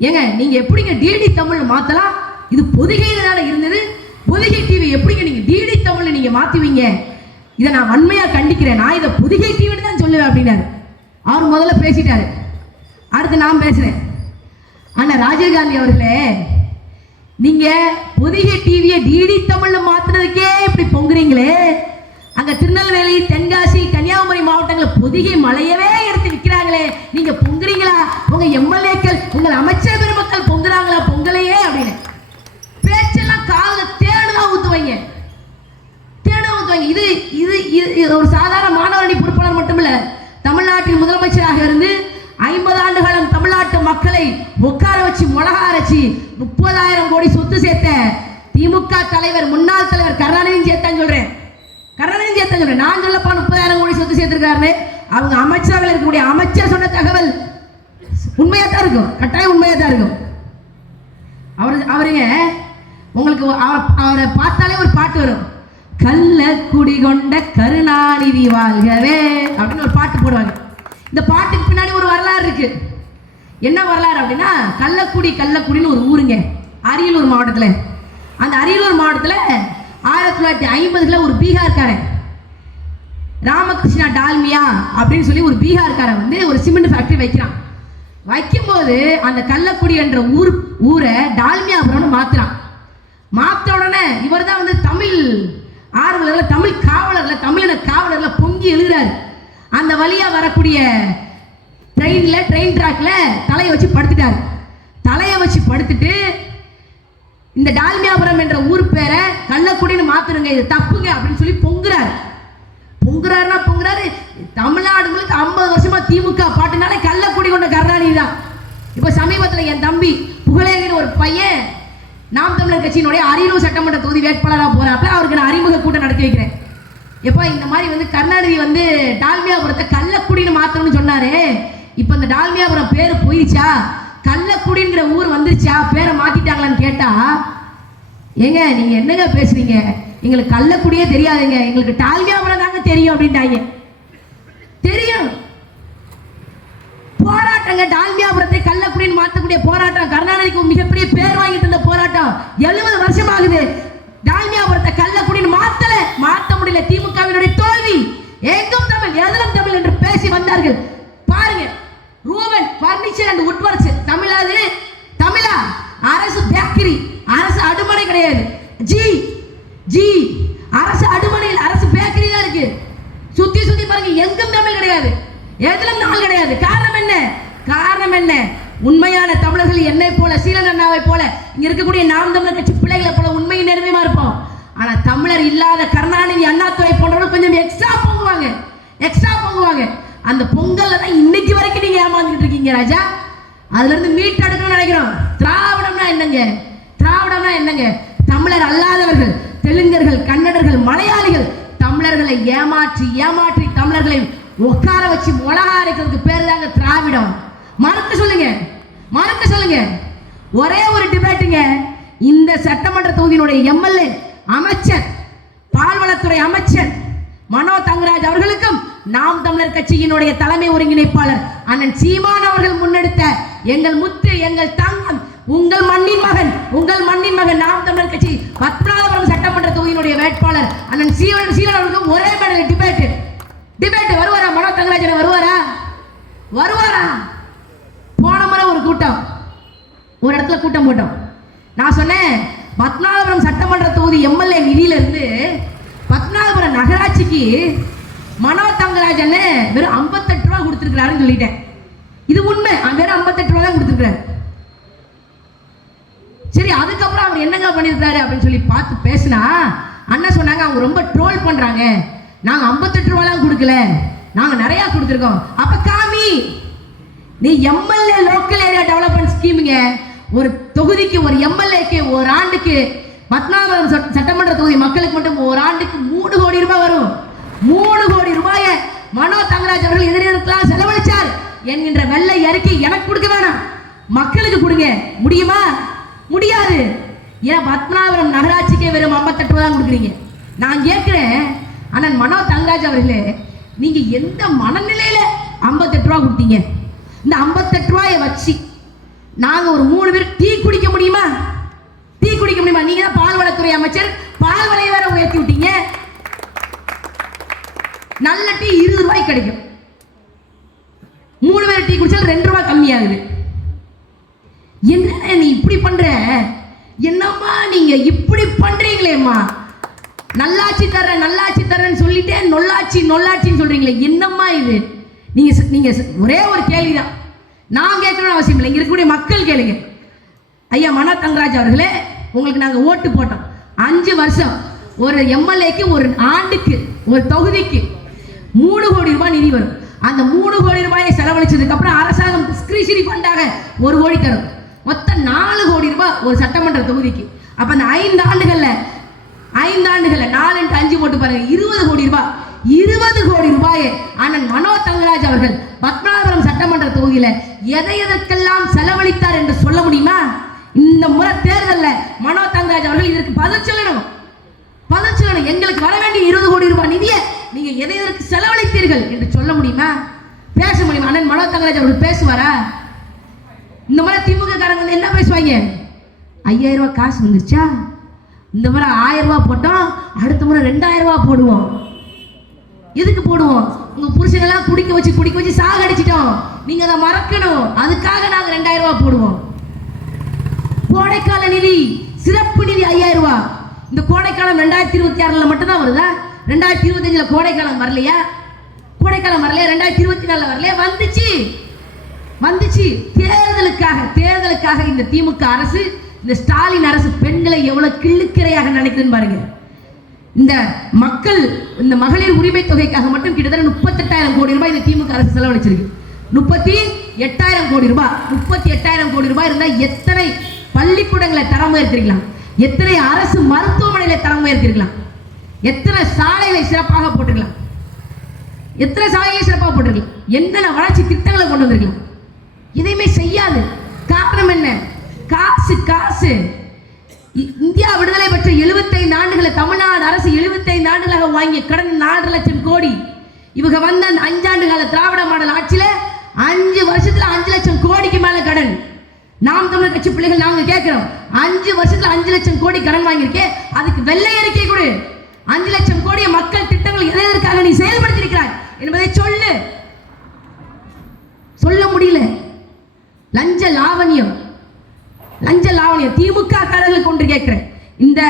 ஏங்க, நீங்க எப்படிங்க டிடி தமிழ் மாத்தலாம்? இது பொதிகையில தானே இருந்தது, பொதிகை டிவி எப்படிங்க நீங்க டிடி தமிழ் நீங்க மாத்துவீங்க? இதை நான் வன்மையா கண்டிக்கிறேன், நான் இதை பொதிகை டிவின்னு தான் சொல்லுவேன் அப்படின்னாரு. அவர் முதல்ல பேசிட்டாரு. அடுத்து நான் பேசுறேன். ஆனா ராஜீவ்காந்தி அவர்களே, நீங்க பொதிகை டிவியை டிடி தமிழ்ல மாத்துறதுக்கே இப்படி பொங்குறீங்களே, அங்க திருநெல்வேலி, தென்காசி, கன்னியாகுமரி மாவட்டங்களில் பொதிகை மலையவே எடுத்து விற்கிறாங்களே, நீங்க பொங்குறீங்களா? உங்க எம்எல்ஏக்கள், உங்கள் அமைச்சர் பெருமக்கள் பொங்குறாங்களா? பொங்கலையே அப்படின்னு பேச்செல்லாம் கால தேடுதான் ஊத்துவாங்க. இது ஒரு சாதாரண மாணவரணி பொறுப்பாளர் மட்டுமில்ல, தமிழ்நாட்டின் முதலமைச்சராக இருந்து 50 ஆண்டு காலம் தமிழ்நாட்டு மக்களை உட்கார வச்சு மிளகா அரைச்சி 30,000 கோடி சொத்து சேர்த்த திமுக தலைவர், முன்னாள் தலைவர் கருணாநிதி சேர்த்தான்னு சொல்றேன். நான் சொல்லப்பா 30,000 கோடி சொத்து சேர்த்திருக்காருன்னு அவங்க அமைச்சரவையில் இருக்கக்கூடிய அமைச்சர் சொன்ன தகவல் உண்மையா தான் இருக்கும், கட்டாயம் உண்மையா தான் இருக்கும். அவருங்க உங்களுக்கு அவரை பார்த்தாலே ஒரு பாட்டு வரும், கள்ள குடி கொண்ட கருணாநிதி வாழ்கவே அப்படின்னு ஒரு பாட்டு போடுவாங்க. இந்த பாட்டுக்கு பின்னாடி ஒரு வரலாறு இருக்கு. என்ன வரலாறு அப்படின்னா, கள்ளக்குடின்னு ஒரு ஊருங்க, அரியலூர் மாவட்டத்தில். அந்த அரியலூர் மாவட்டத்தில் 1950 ஒரு பீகார்காரன் ராமகிருஷ்ணா டால்மியா அப்படின்னு சொல்லி ஒரு பீகார்காரன் ஒரு சிமெண்ட் ஃபேக்டரி வைக்கிறான். வைக்கும்போது அந்த கள்ளக்குடி என்ற ஊரை டால்மியாபுரம்னு மாத்துறான். மாத்த உடனே இவர் தான் தமிழ் ஆர்வலர்ல, தமிழ் காவலர்ல, தமிழின காவலர்ல பொங்கி எழுதுறாரு. அந்த வழியா வரக்கூடிய ட்ரெயின் ட்ராக்ல தலையை வச்சு படுத்துட்டாரு. தலையை வச்சு படுத்துட்டு இந்த டால்மியாபுரம் என்ற ஊர் பேரை கள்ளக்குடின்னு மாத்துருங்க, இது தப்புங்க அப்படின்னு சொல்லி பொங்குறாரு. தமிழ்நாடு முழுக்க 50 வருஷமா சும்மா திமுக பாட்டுனாலே கள்ளக்குடி கொண்ட கருணாநிதி தான். இப்ப சமீபத்துல என் தம்பி புகழேந்தின்னு ஒரு பையன் நாம் தமிழர் கட்சியினுடைய அரியலூர் சட்டமன்ற தொகுதி வேட்பாளராக போறாப்புல. அவருக்கு நான் அறிமுக கூட்டம் நடத்தி வைக்கிறேன். எப்ப இந்த மாதிரி வந்து கருணாநிதி டால்மியாபுரத்தை கள்ளக்குடின்னு மாத்தணும்னு சொன்னாரு. இப்ப இந்த டால்மியாபுரம் பேரு போயிடுச்சா, கள்ளக்குடிங்கிற ஊர் வந்துருச்சா, பேரை மாத்திட்டாங்களான்னு கேட்டா, ஏங்க நீங்க என்னங்க பேசுறீங்க, எங்களுக்கு கள்ளக்குடியே தெரியாதுங்க, எங்களுக்கு டால்மியாபுரம் தாங்க தெரியும் அப்படின்ட்டாங்க. தெரியும் போராட்டங்க, டால்மியாபுரத்தை கள்ளக்குடின்னு மாற்றக்கூடிய போராட்டம் கருணாநிதிக்கு மிகப்பெரிய பேர் வாங்கிட்டு இருந்த போராட்டம் 70 வருஷம் ஆகுது. டால்மியாபுரத்தை கள்ளக்குடின்னு மாத்த முடியல. திமுகவினுடைய தோல்வி. எங்கும் தமிழ் எதிலும் தமிழ் என்று பேசி வந்தார்கள். பாருங்க, Ruwan furniture and would works தமிழாது, தமிழா அரசு பேக்கரி, அரசு அடுமனை கிடையாது. ஜி ஜி அரசு அடுமனையில் அரசு பேக்கரி தான் இருக்கு. சுத்தி சுத்தி பாருங்க, எங்கும் தமிழ் கிடையாது, எதிலும் தமிழ் கிடையாது. காரணம் என்ன? உண்மையான தமிழர்கள் என்னை போல, சீலன் அண்ணாவை போல, இங்க இருக்கக்கூடிய நாம் தமிழர் கட்சி பிள்ளைகளை போல உண்மையின் நேர்மையா இருப்போம். ஆனா தமிழர் இல்லாத கருணாநிதி, அண்ணாதுரை போன்றவர்கள் கொஞ்சம் எக்ஸ்ட்ரா பொங்குவாங்க. அந்த பொங்கல்ல தான் இன்னைக்கு வரைக்கும் நீங்க ஏமாந்துட்டு இருக்கீங்க ராஜா. அதுல இருந்து மீட் எடுக்கணும்னு நினைக்கிறோம். திராவிடம்னா என்னங்க? தமிழர் அல்லாதவர்கள், தெலுங்கர்கள், கன்னடர்கள், மலையாளிகள் தமிழர்களை ஏமாற்றி தமிழர்களை உட்கார வச்சு மொளகா அரைக்கிறதுக்கு பேர் தாங்க திராவிடம். மறக்க சொல்லுங்க. ஒரே ஒரு டிபேட்டுங்க. இந்த சட்டமன்ற தொகுதியினுடைய எம்எல்ஏ அமைச்சர், பால்வளத்துறை அமைச்சர் மனோ தங்கராஜ் அவர்களுக்கும் நாம் தமிழர் கட்சியினுடைய தலைமை ஒருங்கிணைப்பாளர் அண்ணன் சீமான் அவர்கள் முன்னெடுத்த எங்கள் முத்து, எங்கள் தங்கம், உங்கள் மண்ணின் மகன் நாம் தமிழர் கட்சி பத்மநாபபுரம் சட்டமன்ற தொகுதியினுடைய வேட்பாளர் அண்ணன் சீலன் அவர்களுக்கும் ஒரே மேடையில் டிபேட் வருவாரா? மனோ தங்கராஜன் வருவாரா? போன முறை ஒரு இடத்துல கூட்டம் போட்டோம். நான் சொன்னேன், பத்மநாபபுரம் சட்டமன்ற தொகுதி எம்எல்ஏ நிதியில இருந்து பத்மநாபபுரம் நகராட்சிக்கு மனோ தங்கராஜன் வெறும் 58 ரூபா கொடுத்திருக்கிறாருன்னு சொல்லிட்டேன். இது உண்மை, வெறும் 58 ரூபா தான் கொடுத்திருக்கிறாரு. சரி, அதுக்கப்புறம் அவர் என்னங்க பண்ணிருக்காரு அப்படின்னு சொல்லி பார்த்து பேசினா, அண்ணன் சொன்னாங்க அவங்க ரொம்ப ட்ரோல் பண்றாங்க, நாங்க 58 ரூபாய் கொடுக்கல, நாங்க நிறைய கொடுத்திருக்கோம். அப்ப காமி, நீ எம்எல்ஏ லோக்கல் ஏரியா டெவலப்மெண்ட் ஸ்கீமுங்க, ஒரு தொகுதிக்கு ஒரு எம்எல்ஏக்கு ஒரு ஆண்டுக்கு பத்மநாபபுரம் சட்டமன்ற தொகுதி மக்களுக்கு மட்டும் ஒரு ஆண்டுக்கு 3 கோடி ரூபாய் வரும். 3 கோடி ரூபாயை மனோ தங்கராஜ் அவர்கள் எதிர்க்கலாம் செலவழிச்சார் என்கின்ற வெள்ளை அறிக்கை எனக்கு கொடுக்க வேணாம், மக்களுக்கு கொடுங்க. முடியுமா? முடியாது. ஏன் பத்மநாபபுரம் நகராட்சிக்கே வெறும் 58 ரூபாய் தான் கொடுக்குறீங்க. நான் கேட்கிறேன், அண்ணன் மனோ தங்கராஜ் அவர்களே, நீங்க எந்த மனநிலையில 58 ரூபாய் கொடுத்தீங்க? இந்த 58 ரூபாயை வச்சு நாங்க ஒரு 3 பேர் டீ குடிக்க முடியுமா? நீங்க தான் பால்வளத்துறை அமைச்சர், பால்வளை வேற உயர்த்தி விட்டீங்க. நல்ல டீ 20 ரூபாய் கிடைக்கும். 3 பேர் டீ குடிச்சால் 2 ரூபாய் கம்மியாகுது. என்ன நீ இப்படி பண்ற? என்னம்மா நீங்க இப்படி பண்றீங்களேம்மா? நல்லாட்சி தரேன்னு சொல்லிட்டே நொல்லாட்சின்னு சொல்றீங்களே, என்னம்மா இது? நீங்க ஒரே ஒரு கேள்விதான் நான் கேட்கணும்னு அவசியம் இல்லை, இங்க இருக்கக்கூடிய மக்கள் கேளுங்க. ஐயா மனோ தங்கராஜ் அவர்களே, உங்களுக்கு நாங்க ஓட்டு போட்டோம். 5 வருஷம் ஒரு எம்எல்ஏக்கு ஒரு ஆண்டுக்கு ஒரு தொகுதிக்கு 3 கோடி ரூபாய் நிதி வரும். அந்த 3 கோடி ரூபாயை செலவழிச்சதுக்கு அப்புறம் அரசாங்கம் டிஸ்கிரிஷனரி ஃபண்டாக 1 கோடி தரும். மொத்தம் 4 கோடி ரூபாய் ஒரு சட்டமன்ற தொகுதிக்கு. அப்ப அந்த 5 ஆண்டுகள்ல 4 × 5 போட்டு பாருங்க, 20 கோடி ரூபாய். 20 கோடி ரூபாயை அண்ணன் மனோ தங்கராஜ் அவர்கள் பத்மநாபபுரம் சட்டமன்ற தொகுதியில எதற்கெல்லாம் செலவழித்தார் என்று சொல்ல முடியுமா? இந்த முறை தேர்தலில் மனோ தங்கராஜ் அவர்கள் இதற்கு பதில் சொல்லணும். எங்களுக்கு வர வேண்டிய 20 கோடி ரூபாய் நிதியை நீங்க எதற்கு செலவழித்தீர்கள் என்று சொல்ல முடியுமா? பேச முடியுமா? அண்ணன் மனோ தங்கராஜ் அவர்கள் பேசுவாரா? இந்த முறை திமுக காரங்க என்ன பேசுவாங்க? 5000 ரூபாய் காசு வந்துருச்சா, இந்த முறை 1000 ரூபாய் போட்டோம், அடுத்த முறை 2000 ரூபாய் போடுவோம். எதுக்கு போடுவோம்? உங்க புருஷனெல்லாம் குடிக்க வச்சு சாகடிச்சிட்டோம், நீங்க அதை மறக்கணும், அதுக்காக நாங்க 2000 ரூபாய் போடுவோம். கோடைக்கால நிதி, சிறப்பு நிதி 5000 ரூபாய். இந்த கோடைக்காலம் 2026 மட்டும்தான் வருதா? 2025 கோடைக்காலம் வரலையா? 2024 வரலையா? வந்துச்சு. தேர்தலுக்காக இந்த திமுக அரசு, இந்த ஸ்டாலின் அரசு பெண்களை எவ்வளவு கிள்ளுக்கிறையாக நினைக்குதுன்னு பாருங்க. இந்த மக்கள் இந்த மகளிர் உரிமை தொகைக்காக மட்டும் கிட்டத்தட்ட 38,000 கோடி ரூபாய் இந்த திமுக அரசு செலவழிச்சிருக்கு. 38,000 கோடி ரூபாய். 38,000 கோடி ரூபாய் இருந்தா எத்தனை பள்ளிக்கூடங்களை தரம் உயர்த்திருக்கலாம், எத்தனை அரசு மருத்துவமனைகளை தரம் உயர்த்திருக்கலாம், எத்தனை சாலைகளை சிறப்பாக போட்டிருக்கலாம், எத்தனை சாலைகளை சிறப்பாக போட்டிருக்கலாம், என்னென்ன வளர்ச்சி திட்டங்களை கொண்டு வந்திருக்கலாம். இதையுமே செய்யாது. காரணம் என்ன? காசு. காசு. இந்தியா விடுதலை பெற்ற 75 ஆண்டுகளை தமிழ்நாடு அரசு 75 ஆண்டுகளாக வாங்கிய கடன் 4 லட்சம் கோடி. இவங்க வந்த 5 ஆண்டு கால திராவிட மாடல் ஆட்சியில 5 வருஷத்துல 5 லட்சம் கோடிக்கு மேல கடன். நாம் தமிழர் கட்சி பிள்ளைகள் நாங்க கேட்கிறோம், 5 வருஷத்துல 5 லட்சம் கோடி கடன் வாங்கியிருக்கேன், அதுக்கு வெள்ளை அறிக்கை கொடு. 5 லட்சம் கோடிய மக்கள் திட்டங்கள் எதற்காக நீ செயல்படுத்தியிருக்கிறாய் என்பதை சொல்லு. சொல்ல முடியல. லஞ்ச லாவணியம் திமுக காரர்கள் கொண்டு கேட்கிறேன். இந்த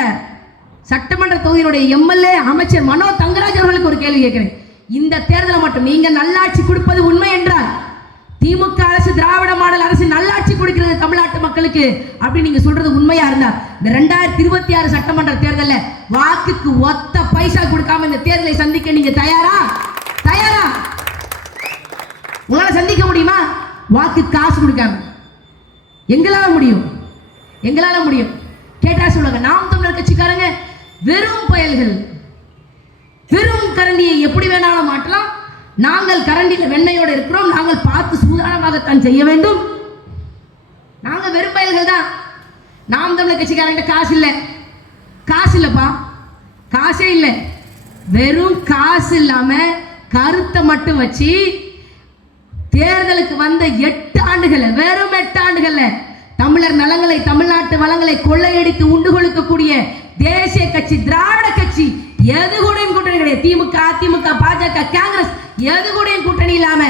சட்டமன்ற தொகுதியினுடைய எம்எல்ஏ அமைச்சர் மனோ தங்கராஜ் அவர்களுக்கு ஒரு கேள்வி கேட்கிறேன். இந்த தேர்தலை மட்டும் நீங்க நல்லாட்சி கொடுப்பது உண்மை என்றால், திமுக அரசு திராவிட மாடல் அரசு நல்லாட்சி கொடுக்கிறது தமிழ்நாட்டு மக்களுக்கு அப்படி நீங்க சொல்றது உண்மையா இருந்தா, இந்த 2026 சட்டமன்ற தேர்தலில் வாக்குக்கு ஒத்த பைசா கொடுக்காம இந்த தேர்தலை சந்திக்க நீங்க தயாரா? உங்களால சந்திக்க முடியுமா? வாக்கு காசு கொடுக்காம எங்களால முடியும். கேட்டா சொல்லுங்க, நாம் தமிழர் கட்சிக்காரங்க வெறும் பயல்கள், வெறும் கரண்டியை எப்படி வேணாலும் மாற்றலாம். நாங்கள் கரண்டியில் வெண்ணையோடு இருக்கிறோம், நாங்கள் பார்த்து சூதானமாகத்தான் செய்ய வேண்டும். நாங்கள் வெறும் பயல்கள் தான். நாம் தமிழர் கட்சிக்காரங்க காசு இல்லப்பா, காசே இல்லை. வெறும் காசு இல்லாம கருத்தை மட்டும் வச்சு தேர்தலுக்கு வந்த 8 ஆண்டுகள், வெறும் 8 ஆண்டுகள்ல தமிழர் நலங்களை, தமிழ்நாட்டு வளங்களை கொள்ளையடித்து உண்டு கொடுக்கக்கூடிய தேசிய கட்சி திராவிட கட்சி எது கூடயும் கூட்டணி கிடையாது. திமுக, அதிமுக, பாஜக, காங்கிரஸ் எது கூடயும் கூட்டணி இல்லாம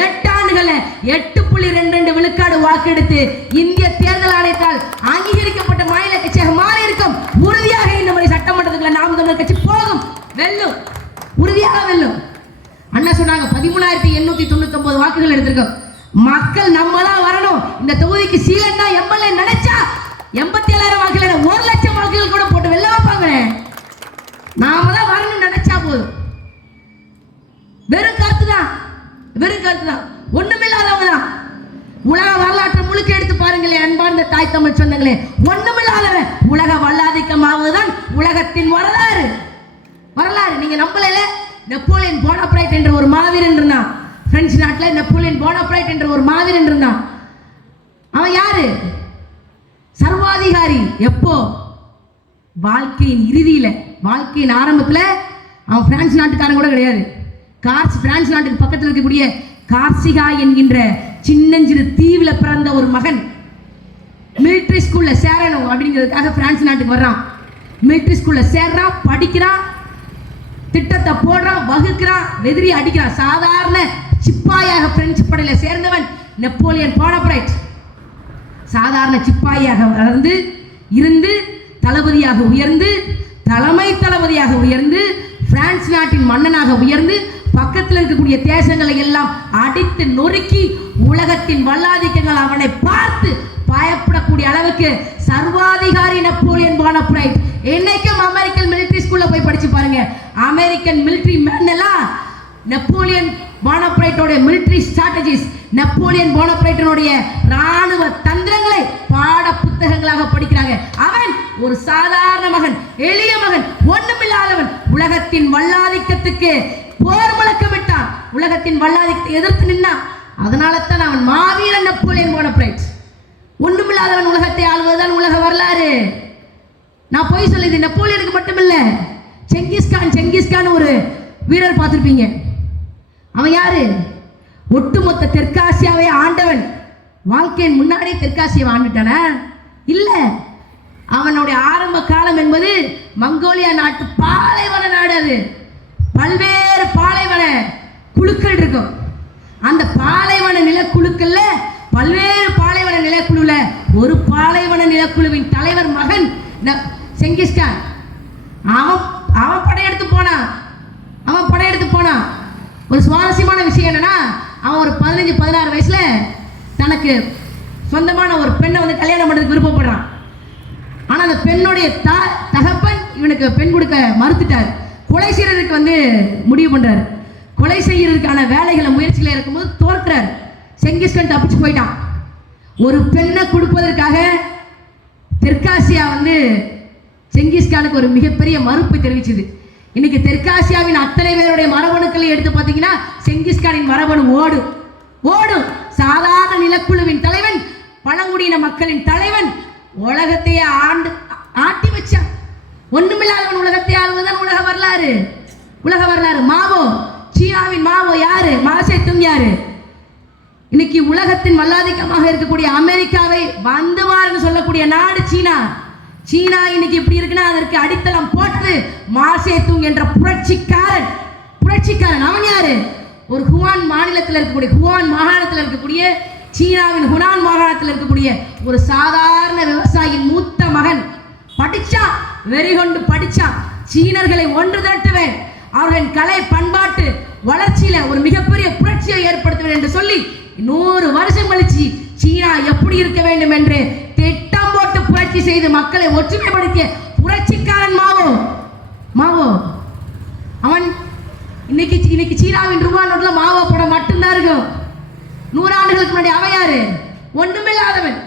8 ஆண்டுகள்ல 8.22 விழுக்காடு வாக்கெடுத்து இந்திய தேர்தல் ஆணையத்தால் அங்கீகரிக்கப்பட்ட மாநில கட்சியாக மாறி இருக்கும். உறுதியாக இந்த முறை சட்டமன்றத்துக்குள்ள நாம் தமிழர் கட்சி போகும், வெல்லும், உறுதியாக வெல்லும். அண்ணா சொன்னாங்க 13,899 வாக்குகள் எடுத்திருக்கோம். மக்கள் நம்ம தான் வரணும். இந்த தொகுதிக்கு சீலன் தான் எம்எல்ஏ நினைச்சா 87,000 வாக்குகள் 1 லட்சம் வாக்குகள் கூட போட்டு வெல்ல வைப்பாங்க. நாம தான் வரணும் நினைச்சா போதும். வெறும் கருத்து தான், ஒண்ணுமில்லாதவங்க தான். உலக வரலாற்றை முழுக்க எடுத்து பாருங்களேன் அன்பார்ந்த தாய் தமிழ் சொந்தங்களே. ஒண்ணுமில்லாதவன் உலக வல்லாதிக்கமாவதுதான் உலகத்தின் வரலாறு. நீங்க நம்பல. நெப்போலியன் போனாப்ரைட் என்ற ஒரு மாவீரன் இருந்தான். பிரெஞ்சு நாட்டில் நெப்போலியன் போனாப்ரைட் என்ற ஒரு மாவீரன் இருந்தான். அவன் யாரு? சர்வாதிகாரி. எப்போ? வாழ்க்கையின் இறுதியில, வாழ்க்கையின் ஆரம்பத்துல. அவன் பிரான்ஸ் நாட்டுக்காரன் கூட கிடையாது. பிரான்ஸ் நாட்டுக்கு பக்கத்தில் இருக்கக்கூடிய கார்சிகா என்கின்ற சின்னஞ்சிறு தீவுல பிறந்த ஒரு மகன். மிலிட்டரி ஸ்கூல்ல சேரணும் அப்படிங்கிறதுக்காக பிரான்ஸ் நாட்டுக்கு வர்றான். மிலிட்டரி ஸ்கூல்ல சேர்றான், படிக்கிறான், திட்டத்தை போடுறான், வகுக்கிறான், வெதிரி அடிக்கிறான். சாதாரண சிப்பாயாக பிரெஞ்சு படையில சேர்ந்தவன் நெப்போலியன் போனாப்ரைட். சாதாரண சிப்பாயாக இருந்து தளபதியாக உயர்ந்து, தலைமை தளபதியாக உயர்ந்து, பிரான்ஸ் நாட்டின் மன்னனாக உயர்ந்து, பக்கத்தில் இருக்கக்கூடிய தேசங்களை எல்லாம் அடித்து நொறுக்கி உலகத்தின் வல்லாதிக்கங்கள் அவனை பார்த்து பயப்படக்கூடிய அளவுக்கு சர்வாதிகாரி நெப்போலியன் போனாப்ரைட். என்னைக்கும் அமெரிக்கன் மிலிட்டரி ஸ்கூல்ல போய் படிச்சு பாருங்க. அமெரிக்கன் மிலிட்டரி மேன் எல்லாம் நெப்போலியன் போனாப்ரைட்டோட மிலிட்டரி ஸ்ட்ராட்டஜிஸ், நெப்போலியன் போனாப்ரைட்டனுடைய ராணுவ தந்திரங்களை பாட புத்தகங்களாக படிக்கிறாங்க. அவன் ஒரு சாதாரண மகன், எளிய மகன், ஒண்ணுமில்லாதவன். உலகத்தின் வல்லாதிக்கத்துக்கு போர் முழக்கமிட்டான், உலகத்தின் வல்லாதிக்கத்தை எதிர்த்து நின்னான். அதனால தான் அவன் மாவீரன் நெப்போலியன் போனாப்ரைட். ஒண்ணுமில்லாதவன் உலகத்தை ஆள்வதுதான் உலக வரலாறு. நான் போய் சொல்லுது நெப்போலியனுக்கு மட்டுமில்ல, செங்கிஸ்கான் ஒரு வீரர் பார்த்திருப்பீங்க. அவன் யாரு? ஒட்டுமொத்த தெற்காசியாவை ஆண்டவன். வாழ்க்கையின் முன்னாடியே தெற்காசியாவை ஆண்டுட்டானா? இல்ல. அவனுடைய ஆரம்ப காலம் என்பது மங்கோலியா நாட்டு பாலைவன நாடு. அது பல்வேறு பாலைவன குழுக்கள் இருக்கும். அந்த பாலைவன நிலக்குழுக்கள்ல பல்வேறு பாலைவன நிலக்குழுல ஒரு பாலைவன நிலக்குழுவின் தலைவர் மகன் செங்கிஸ்கான். அவன் படையெடுத்து போனான். ஒரு சுவாரஸ்யமான விஷயம் என்னன்னா, அவன் ஒரு 15-16 வயசுல தனக்கு சொந்தமான ஒரு பெண்ணை கல்யாணம் பண்றதுக்கு விருப்பப்படுறான். ஆனா அந்த பெண்ணுடைய தகப்பன் இவனுக்கு பெண் கொடுக்க மறுத்துட்டார். கொலை செய்யறதுக்கு வந்து முடிவு பண்றாரு. கொலை செய்யறதுக்கான வேலைகளை முயற்சியில் இருக்கும்போது தோற்றார். செங்கிஸ்கான் தப்பிச்சு போயிட்டான். ஒரு பெண்ணை கொடுப்பதற்காக தெற்காசியா வந்து செங்கிஸ்கானுக்கு ஒரு மிகப்பெரிய மறுப்பு தெரிவிச்சது. இன்னைக்கு தெற்காசியாவின் அத்தனை பேருடைய மரபணுக்களை எடுத்து பார்த்தீங்கன்னா செங்கிஸ்கானின் மரபணு ஓடும் ஓடும். சாதாரண நிலக்குழுவின் தலைவன், பழங்குடியின மக்களின் தலைவன், உலகத்தையே ஆட்டி வச்சான். ஒண்ணுமில்லாதவன் உலகத்தை ஆளுவதுதான் உலக வரலாறு. உலக வரலாறு. மாவோ, சீனாவின் மாவோ யாரு? மாசேத்துங் யாரு? இன்னைக்கு உலகத்தின் வல்லாதிக்கமாக இருக்கக்கூடிய அமெரிக்காவை வந்துவார்னு சொல்லக்கூடிய நாடு சீனா. சீனா இன்னைக்கு எப்படி இருக்குன்னா அதற்கு அடித்தளம் போட்டு மாசேத்துங் என்ற புரட்சிக்காரன். அவன் யாரு? ஒரு ஹுவான் மாநிலத்தில் இருக்கக்கூடிய, ஹுவான் மாகாணத்தில் இருக்கக்கூடிய, சீனாவின் ஹுனான் மாகாணத்தில் இருக்கக்கூடிய ஒரு சாதாரண விவசாயியின் மூத்த மகன். படிச்சான், வெறிகொண்டு படிச்சான். சீனர்களை ஒன்று திரட்டுவேன், அவர்களின் கலை பண்பாட்டு வளர்ச்சியில ஒரு மிகப்பெரிய புரட்சியை ஏற்படுத்துவேன் என்று சொல்லி 100 வருஷம் கழிச்சு சீனா எப்படி இருக்க வேண்டும் என்று திட்டம் போட்டு புரட்சி செய்து மக்களை ஒற்றுமைப்படுத்திய புரட்சிக்காரன் மாவோ. அவன் இன்னைக்கு சீனாவின் ரூபாய் நோட்ல மாவோ படம் மட்டும்தான் இருக்கும். 100 ஆண்டுகளுக்கு முன்னாடி அவன் யாரு? ஒண்ணுமில்லாதவன்.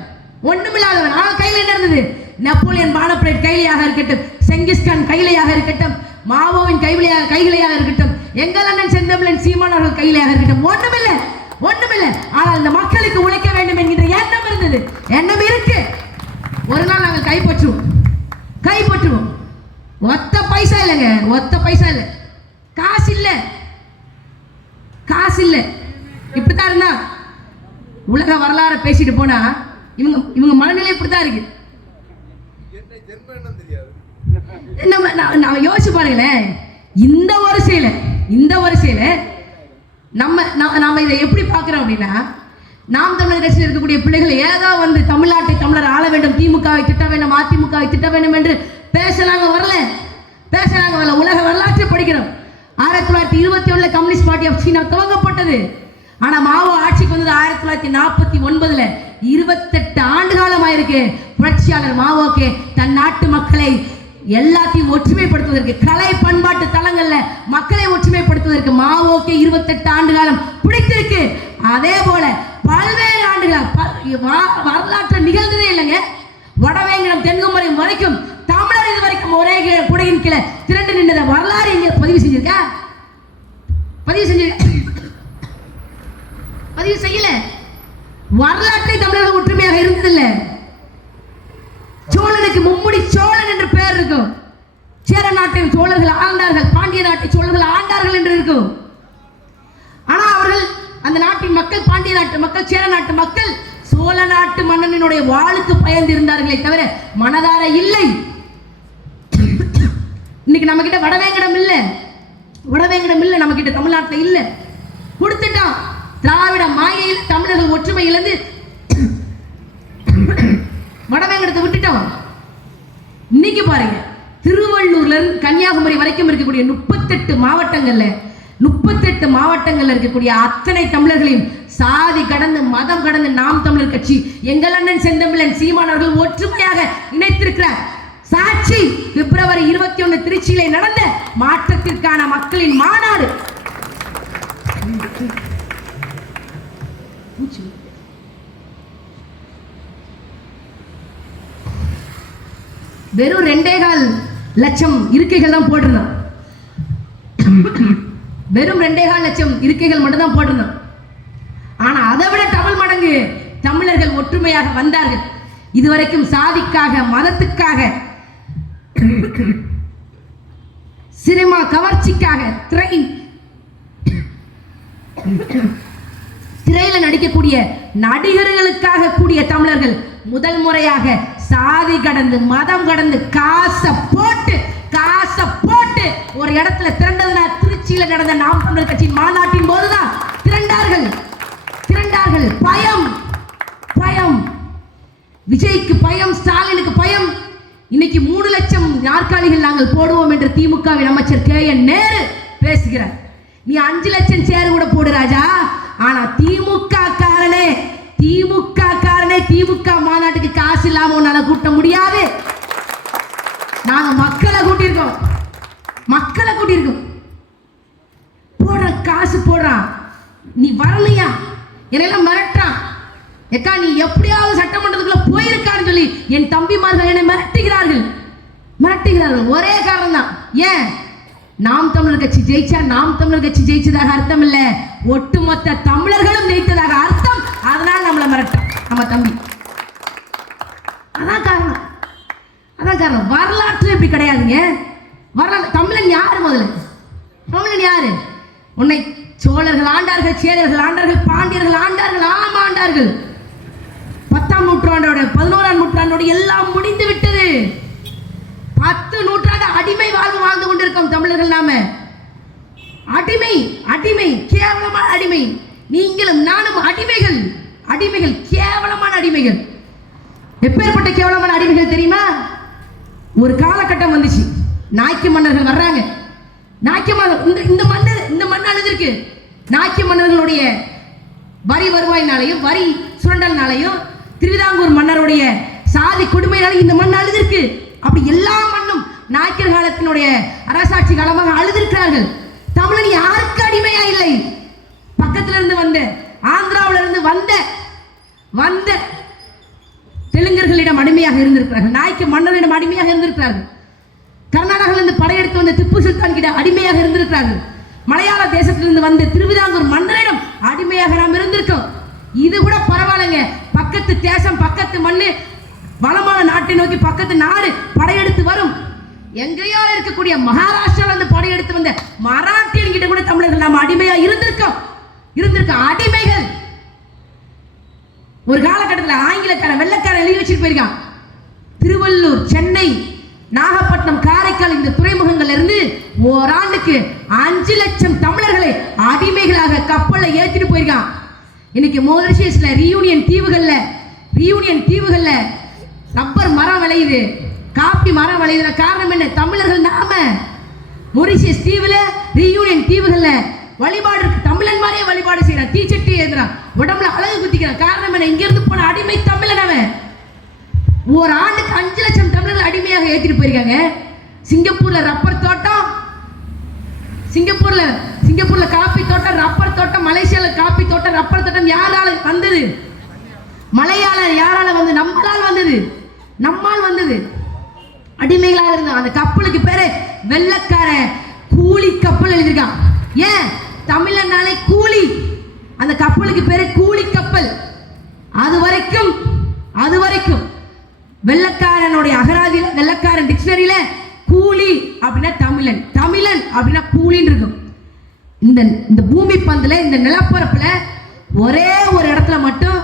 ஆனால் கையில் என்ன இருந்தது? நெப்போலியன் பானபரேட் கையிலையாக இருக்கட்டும், செங்கிஸ்கான் கையிலையாக இருக்கட்டும், மாவோவின் கையிலையாக இருக்கட்டும், எங்கள் அண்ணன் செந்தமிழன் சீமான் அவர்கள் கையிலையாக இருக்கட்டும், ஒண்ணுமில்லை. ஆனால் இந்த மக்களுக்கு உழைக்க வேண்டும் என்கின்ற எண்ணம் இருந்தது. எண்ணம் இருக்கு. ஒரு நாள் நாங்கள் கைப்பற்றுவோம். ஒத்த பைசா இல்லை. காசு இல்ல. இப்படித்தான் இருந்தா உலக வரலாறு பேசிட்டு போனா இவங்க மனநிலை இப்படித்தான் இருக்கு. நம்ம யோசிச்சு பாருங்களேன். இந்த வரிசையில நம்ம இதை எப்படி பார்க்கிறோம் அப்படின்னா, நாம் தமிழர் கட்சியில் இருக்கக்கூடிய பிள்ளைகள் ஏதோ வந்து தமிழர் ஆள வேண்டும், திமுகவை திட்ட வேண்டும், அதிமுகவை திட்ட வேண்டும் என்று பேசலாங்க வரல. உலக வரலாற்றை படிக்கிறோம். 1921 கம்யூனிஸ்ட் பார்ட்டி ஆஃப் சீனா துவங்கப்பட்டது. ஆனா மாவோ ஆட்சிக்கு வந்தது 1949. 28 ஆண்டு காலம் ஆயிருக்கு. புரட்சியாளர் மாவோக்கு தன் நாட்டு மக்களை எல்லாத்தையும் ஒற்றுமைப்படுத்துவதற்கு, கலை பண்பாட்டு தளங்கள்ல மக்களை ஒற்றுமைப்படுத்துவதற்கு மாவோக்கு 28 ஆண்டு காலம் பிடித்திருக்கு. அதே போல பல்வேறு ஆண்டுகள் வரலாற்று நிகழ்ந்ததே இல்லைங்க. வடவேங்கடம் தென்குமரம் வரைக்கும் தமிழர் இது வரைக்கும் ஒரே குடையின் கீழே திரண்டு நின்றத வரலாறு எங்க பதிவு செய்யல. வரலாற்றை தமிழர்கள் ஒற்றுமையாக இருந்ததில்லை. சோழனுக்கு மும்முடி சோழன் என்று பெயர் இருக்கும். சேர நாட்டின் சோழர்கள் ஆண்டார்கள், பாண்டிய நாட்டை சோழர்கள் ஆண்டார்கள் என்று இருக்கும். ஆனா அவர்கள் அந்த நாட்டின் மக்கள், பாண்டிய நாட்டு மக்கள், சேர நாட்டு மக்கள் சோழ நாட்டு மன்னனுடைய வாளுக்கு பயந்து இருந்தார்களே தவிர மனதார இல்லை. இன்னைக்கு நம்ம கிட்ட வடவேங்கடம் இல்ல, நம்ம கிட்ட தமிழ்நாட்டில் இல்ல. கொடுத்துட்டான். திராவிட மாயையில் தமிழர்கள் ஒற்றுமை இழந்து வடவேங்கடத்தை விட்டுட்டோம். இன்னைக்கு பாருங்க, திருவள்ளூர்ல இருந்து கன்னியாகுமரி வரைக்கும் இருக்கக்கூடிய 38 மாவட்டங்கள்ல இருக்கக்கூடிய அத்தனை தமிழர்களையும் சாதி கடந்து, மதம் கடந்து நாம் தமிழர் கட்சி, எங்கள் அண்ணன் செந்தமிழன் சீமான் அவர்கள் ஒற்றுமையாக இணைத்திருக்கிறார். சாட்சி பிப்ரவரி 21 திருச்சியிலே நடந்த மாற்றத்திற்கான மக்களின் மாநாடு. வெறும் 2.25 லட்சம் இருக்கைகள் தான் போட்டிருந்தோம். வெறும் 2.25 லட்சம் இருக்கைகள் மட்டும் தான் போட்டிருந்தோம். ஆனா அதை விட டபுள் மடங்கு தமிழர்கள் ஒற்றுமையாக வந்தார்கள். இதுவரைக்கும் சாதிக்காக, மதத்துக்காக, சினிமா கவர்ச்சிக்காக, திரையில நடிக்கக்கூடிய நடிகர்களுக்காக கூடிய தமிழர்கள் முதல் முறையாக சாதி கடந்து, மதம் கடந்து, காசை போட்டு ஒரு இடத்துல திரண்டதுனா திருச்சியில நடந்த நாம் தமிழர் கட்சியின் மாநாட்டின் போதுதான் திரண்டார்கள். பயம், விஜய்க்கு பயம், ஸ்டாலினுக்கு பயம். இன்னைக்கு 3 லட்சம் நாற்காலிகள் நாங்கள் போடுவோம் என்று திமுகவின் அமைச்சர் KN நேரு பேசுகிறார். நீ 5 லட்சம் சேர் கூட போடு ராஜா. ஆனா திமுக காரனே திமுக மாநாட்டுக்கு காசு இல்லாம உன்னால கூட்ட முடியாது. நாங்க மக்களை கூட்டியிருக்கோம், மக்களை கூட்டியிருக்கோம். போடுற காசு போடுறான், நீ வரலையா என்னெல்லாம் மிரட்டுறான். ஏக்கா நீ எப்படியாவது சட்டமன்றத்துக்குள்ள போயிருக்கான்னு சொல்லி என் தம்பிமார்கள் என்னை மிரட்டுகிறார்கள். ஒரே காரணம் தான். ஏன்? நாம் தமிழர் கட்சி ஜெயிச்சா நாம் தமிழர் கட்சி ஜெயிச்சதாக அர்த்தம் இல்ல, ஒட்டுமொத்த தமிழர்களும் ஜெயித்ததாக அர்த்தம். அதனால நம்மளை மிரட்டும் நம்ம தம்பி. அதான் காரணம். வரலாற்று இப்படி கிடையாதுங்க. வரலாற்று தமிழன் யாரு? முதல்ல தமிழன் யாரு? உன்னை சோழர்கள் ஆண்டார்கள், சேரர்கள் ஆண்டார்கள், பாண்டியர்கள் ஆண்டார்கள், ஆம் ஆண்டார்கள். 10ஆம் நூற்றாண்டோட 11ஆம் நூற்றாண்டோட எல்லாம் முடிந்து விட்டது. 10 நூற்றாண்டு அடிமை வாழ்வு வாழ்ந்து கொண்டிருக்கோம் தமிழர்கள். நாம அடிமை, கேவலமான அடிமை. நீங்களும் நானும் அடிமைகள், கேவலமான அடிமைகள். எப்பேற்பட்ட கேவலமான அடிமைகள் தெரியுமா? ஒரு காலகட்டம் வந்துச்சு, நாய்க்கு மன்னர்கள் வர்றாங்க. நாய்க்கு மன்னர் இந்த மண் அழுதுருக்கு. நாய்க்கு மன்னர்களுடைய வரி வருவாயினாலையும் வரி சுரண்டல்னாலையும் திருவிதாங்கூர் மன்னருடைய சாதி கொடுமையினாலையும் இந்த மண் அழுதிருக்கு. அப்படி எல்லா மண்ணும் நாயக்கர் காலத்தினுடைய அரசாட்சி காலமாக அழுதிருக்கிறார்கள். தமிழன் யாருக்கு அடிமையா இல்லை. பக்கத்துல இருந்து வந்த ஆந்திராவில இருந்து வந்த தெலுங்கர்களிடம் அடிமையாக இருந்திருக்கிறார்கள். நாய்க்கு மன்னரிடம் அடிமையாக இருந்திருக்கிறார்கள். கர்நாடகாவிலிருந்து படையெடுத்து வந்த திப்பு சுல்தான் கிட்ட அடிமையாக இருந்திருக்கிறார்கள். மலையாள தேசத்திலிருந்து வந்த திருவிதாங்கூர் மன்னரிடம் அடிமையாக நாம் இருந்திருக்கோம். இது கூட பரவாயில்லைங்க. பக்கத்து தேசம், பக்கத்து மண்ணு, வளமான நாட்டை நோக்கி பக்கத்து நாடு படையெடுத்து வரும். எங்கேயோ இருக்கக்கூடிய மகாராஷ்டிரால இருந்து படையெடுத்து வந்த மராட்டியன் கிட்ட கூட தமிழர்கள் நாம் அடிமையா இருந்திருக்கோம். அடிமைகள். ஒரு காலகட்டத்தில் ஆங்கிலக்காரன் வெள்ளக்காரன் எழுதி வச்சுட்டு போயிருக்கான். திருவள்ளூர், சென்னை, நாகப்பட்டினம், காரைக்கால் இந்த துறைமுகங்கள்ல இருந்து ஓராண்டுக்கு 5 லட்சம் தமிழர்களை அடிமைகளாக கப்பலை ஏற்றிட்டு போயிருக்கான். இன்னைக்கு மொரிஷியஸ்ல ரியூனியன் தீவுகள்ல ரப்பர் மரம் விளையுது, காப்பி மரம் விளையுதுல காரணம் என்ன? தமிழர்கள். நாம மொரிஷியஸ் தீவுல, ரியூனியன் தீவுகள்ல வழிபாடு இருக்கு. தமிழன் மாதிரியே வழிபாடு செய்யறான், தீச்சட்டி ஏந்துறான், உடம்புல அழகு குத்திக்கிறான். காரணம் என்ன? இங்க இருந்து போன அடிமை தமிழன். அவன் ஒரு ஆண்டுக்கு 5 லட்சம் தமிழர்கள் அடிமையாக ஏற்றிட்டு போயிருக்காங்க. சிங்கப்பூர்ல ரப்பர் தோட்டம், சிங்கப்பூர்ல காப்பி தோட்டம், ரப்பர் தோட்டம். மலேசியால காப்பி தோட்டம், ரப்பர் தோட்டம். யாரால வந்தது? மலையாள யாரால வந்து? நம்மால் வந்தது. அடிமைகளாக இருந்தோம். அந்த கப்பலுக்கு பேரு வெள்ளக்கார கூலி கப்பல் எழுதியிருக்கான். ஏன்? தமிழனாலே கூலி. அந்த கப்பலுக்கு பேரு கூலி கப்பல். அது வரைக்கும் வெள்ளக்காரனுடைய அகராதியில, வெள்ளக்காரன் டிக்ஷனரியில கூலி அப்படின்னா தமிழன் அப்படின்னா கூலின்னு இருக்கும். இந்த பூமி பந்துல, இந்த நிலப்பரப்புல ஒரே ஒரு இடத்துல மட்டும்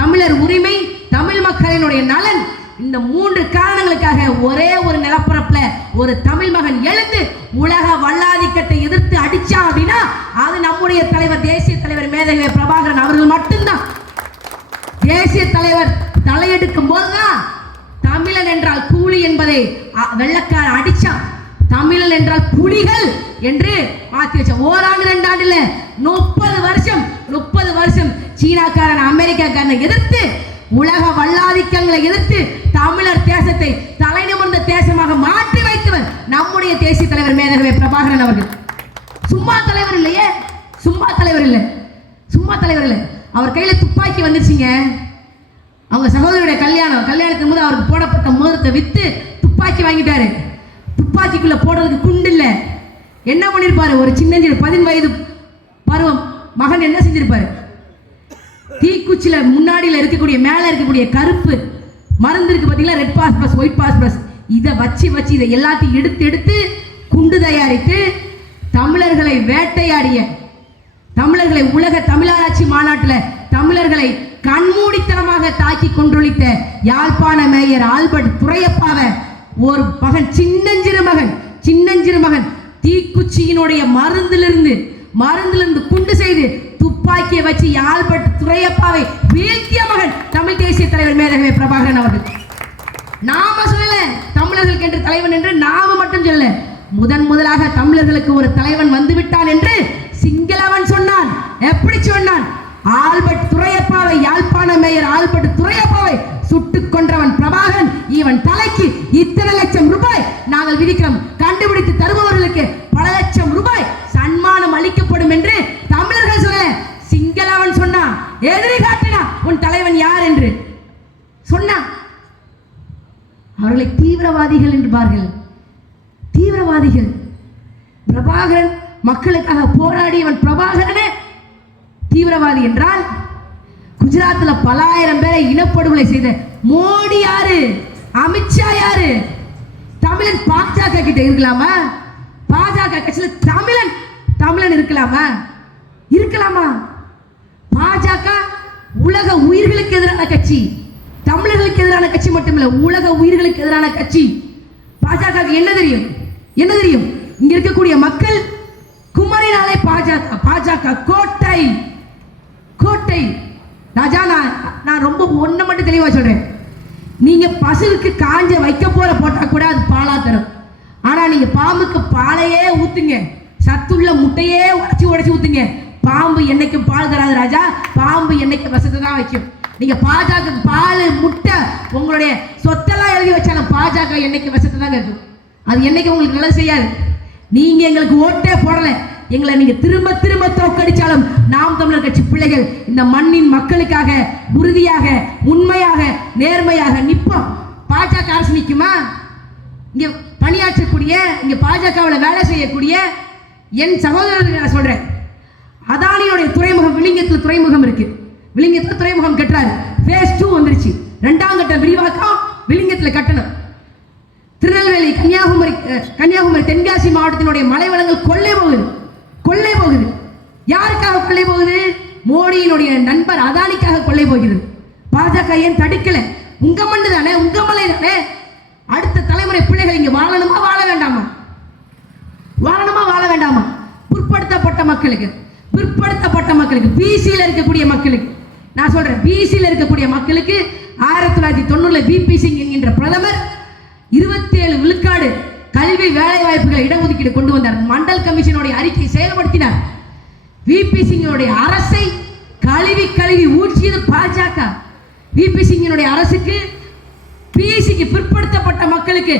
தமிழர் உரிமை, தமிழ் மக்களினுடைய நலன், இந்த 3 காரணங்களுக்காக ஒரே ஒரு நிலப்பரப்புல ஒரு தமிழ் மகன் எழுந்து உலக வல்லாதிக்கத்தை எதிர்த்து அடிச்சா அப்படின்னா அது நம்முடைய தலைவர், தேசிய தலைவர் மேதகு பிரபாகரன் அவர்கள் மட்டும்தான். தேசிய தலைவர் தலையெடுக்கும் போதுதான் தமிழன் என்றால் கூலி என்பதை வெள்ளக்கார அடிச்சான். தமிழன் என்றால் புலிகள் என்று மாற்றி வச்ச. ஓராண்டு 2 ஆண்டு இல்ல, 30 வருஷம் சீனாக்காரன், அமெரிக்காக்காரனை எதிர்த்து, உலக வல்லாதிக்கங்களை எதிர்த்து தமிழர் தேசத்தை தலைநிமிர்ந்த தேசமாக மாற்றி வைத்தவர் நம்முடைய தேசிய தலைவர் மேதகு பிரபாகரன் அவர்கள். சும்மா தலைவர் இல்லை. அவர் கையில துப்பாக்கி வந்துருச்சுங்க. அவங்க சகோதரியுடைய கல்யாணத்தின் போது அவருக்கு போடப்பட்ட மோதிரத்தை வித்து துப்பாக்கி வாங்கிட்டாரு. துப்பாக்கிக்குள்ள போடுறதுக்கு குண்டு இல்ல. என்ன பண்ணிருப்பாரு? ஒரு சின்னஞ்சிறு 10 வயது பருவம் மகன் என்ன செஞ்சிருப்பாரு? தீக்குச்சில முன்னாடியில இருக்கக்கூடிய, மேல இருக்கக்கூடிய கருப்பு மருந்து இருக்கு பாத்தீங்களா, ரெட் பாஸ்பரஸ், ஒயிட் பாஸ்பரஸ், இதை வச்சு இதை எல்லாத்தையும் எடுத்து குண்டு தயாரித்து தமிழர்களை வேட்டையாடிய, தமிழர்களை உலக தமிழாராய்ச்சி மாநாட்டில் தமிழர்களை கண்மூடித்தனமாக தாக்கி கொன்றொழித்த யாழ்ப்பாண மேயர் ஆல்பர்ட் துரையப்பாவை ஒரு மகன், சின்னஞ்சிறு மகன் தீக்குச்சியினுடைய மருந்திலிருந்து குண்டு செய்து துப்பாக்கியை வச்சு ஆல்பர்ட் துரையப்பாவை வீழ்த்திய மகன் தமிழ் தேசிய தலைவர் மேதகு பிரபாகரன் அவர்கள். நாம சொல்லல தமிழர்களுக்கு என்று தலைவன் என்று, நாம மட்டும் சொல்ல, முதலாக தமிழர்களுக்கு ஒரு தலைவன் வந்துவிட்டான் என்று சிங்களவன் சொன்னான். எப்படி சொன்னான்? ஆல்பர்ட் துரையப்பாவை, யாழ்ப்பாண மேயர் ஆல்பர்ட் துரையப்பாவை சுட்டுக் கொன்றவன் பிரபாகரன். இவன் தலைக்கு இத்தனை விதிக்கிறோம். கண்டுபிடித்து தருபவர்களுக்கு பல லட்சம் ரூபாய் சன்மானம் அளிக்கப்படும் என்று தமிழர்கள் சொல்ல. சிங்களவன் சொன்னான், எதிரி காட்டினா உன் தலைவன் யார் என்று சொன்னான். அவர்களை தீவிரவாதிகள் என்பார்கள். தீவிரவாதிகள். பிரபாகரன் மக்களுக்காக போராடியவன் பிரபாகரனே தீவிரவாதி என்றால், குஜராத்தில் பல ஆயிரம் பேரை இனப்படுகொலை செய்த மோடி யாரு? அமித்ஷா யாரு? தமிழன் பாஜக கிட்ட இருக்கலாமா? பாஜக கட்சியில் தமிழன் இருக்கலாமா? இருக்கலாமா? பாஜக உலக உயிர்களுக்கு எதிரான கட்சி, தமிழர்களுக்கு எதிரான கட்சி மட்டுமில்ல, உலக உயிர்களுக்கு எதிரான கட்சி. பாஜக என்ன தெரியும்? என்ன தெரியும்? இங்க இருக்கக்கூடிய மக்கள் குமரினாலே பாஜக கோட்டை கோட்டை. ராஜா, நான் ரொம்ப ஒன்றை மட்டும் தெளிவா சொல்றேன். நீங்க பசுவுக்கு காஞ்ச வைக்க போட்டா கூட அது பாலா தரும். ஆனா நீங்க பாம்புக்கு பாலையே ஊத்துங்க, சத்துள்ள முட்டையே உடைச்சு ஊத்துங்க, பாம்பு என்னைக்கும் பால் தராது ராஜா. பாம்பு என்னைக்கு வசத்தை தான் வைக்கும். நீங்க பாஜக பால் முட்டை உங்களுடைய சொத்தெல்லாம் எழுதி வச்சாலும் பாஜக என்னைக்கு வசத்தை தான் இருக்கும். அது என்னைக்கு உங்களுக்கு நல்லது செய்யாது. நீங்க எங்களுக்கு ஓட்டே போடல, எங்களை நீங்க திரும்ப திரும்ப தோற்கடிச்சாலும் நாம் தமிழர் கட்சி பிள்ளைகள் இந்த மண்ணின் மக்களுக்காக உறுதியாக உண்மையாக நேர்மையாக நிற்போம். பாஜக அரசு நிற்குமா? இங்க பணியாற்றக்கூடிய, இங்க பாஜகவில் வேலை செய்யக்கூடிய என் சகோதரர்கள் நான் சொல்றேன், அதானியோடைய துறைமுகம் விளிங்கத்தில் துறைமுகம் இருக்கு. விளிங்கத்தில் துறைமுகம் கட்டுறாரு. ஃபேஸ் 2 வந்துருச்சு. 2ஆம் கட்ட விரிவாக்கம் விளிங்கத்தில் கட்டணும். திருநெல்வேலி, கன்னியாகுமரி தென்காசி மாவட்டத்தினுடைய மலை வளங்கள் கொள்ளை போகுது. யாருக்காக கொள்ளை போகுது? மோடியினுடைய நண்பர் அதானிக்காக கொள்ளை போகிறது. பாஜக ஏன் தடுக்கல? உங்க மண்ணு தானே, உங்க மலை தானே. அடுத்த தலைமுறை பிள்ளைகள் இங்க வாழணுமா வாழ வேண்டாமா? பிற்படுத்தப்பட்ட மக்களுக்கு பிசியில் இருக்கக்கூடிய மக்களுக்கு நான் சொல்றேன், பிசியில் இருக்கக்கூடிய மக்களுக்கு 1990 பிபி சிங் என்கின்ற பிரதமர் 27 விழுக்காடு கல்வி வேலை வாய்ப்புகளை இடஒதுக்கீடு கொண்டு வந்தார். மண்டல் கமிஷனுடைய அறிக்கை செயல்படுத்தினார். விபி சிங்கினுடைய அரசை கழுவி ஊற்றியது பாஜக. விபி சிங்கினுடைய அரசுக்கு பிசிக்கு பிற்படுத்தப்பட்ட மக்களுக்கு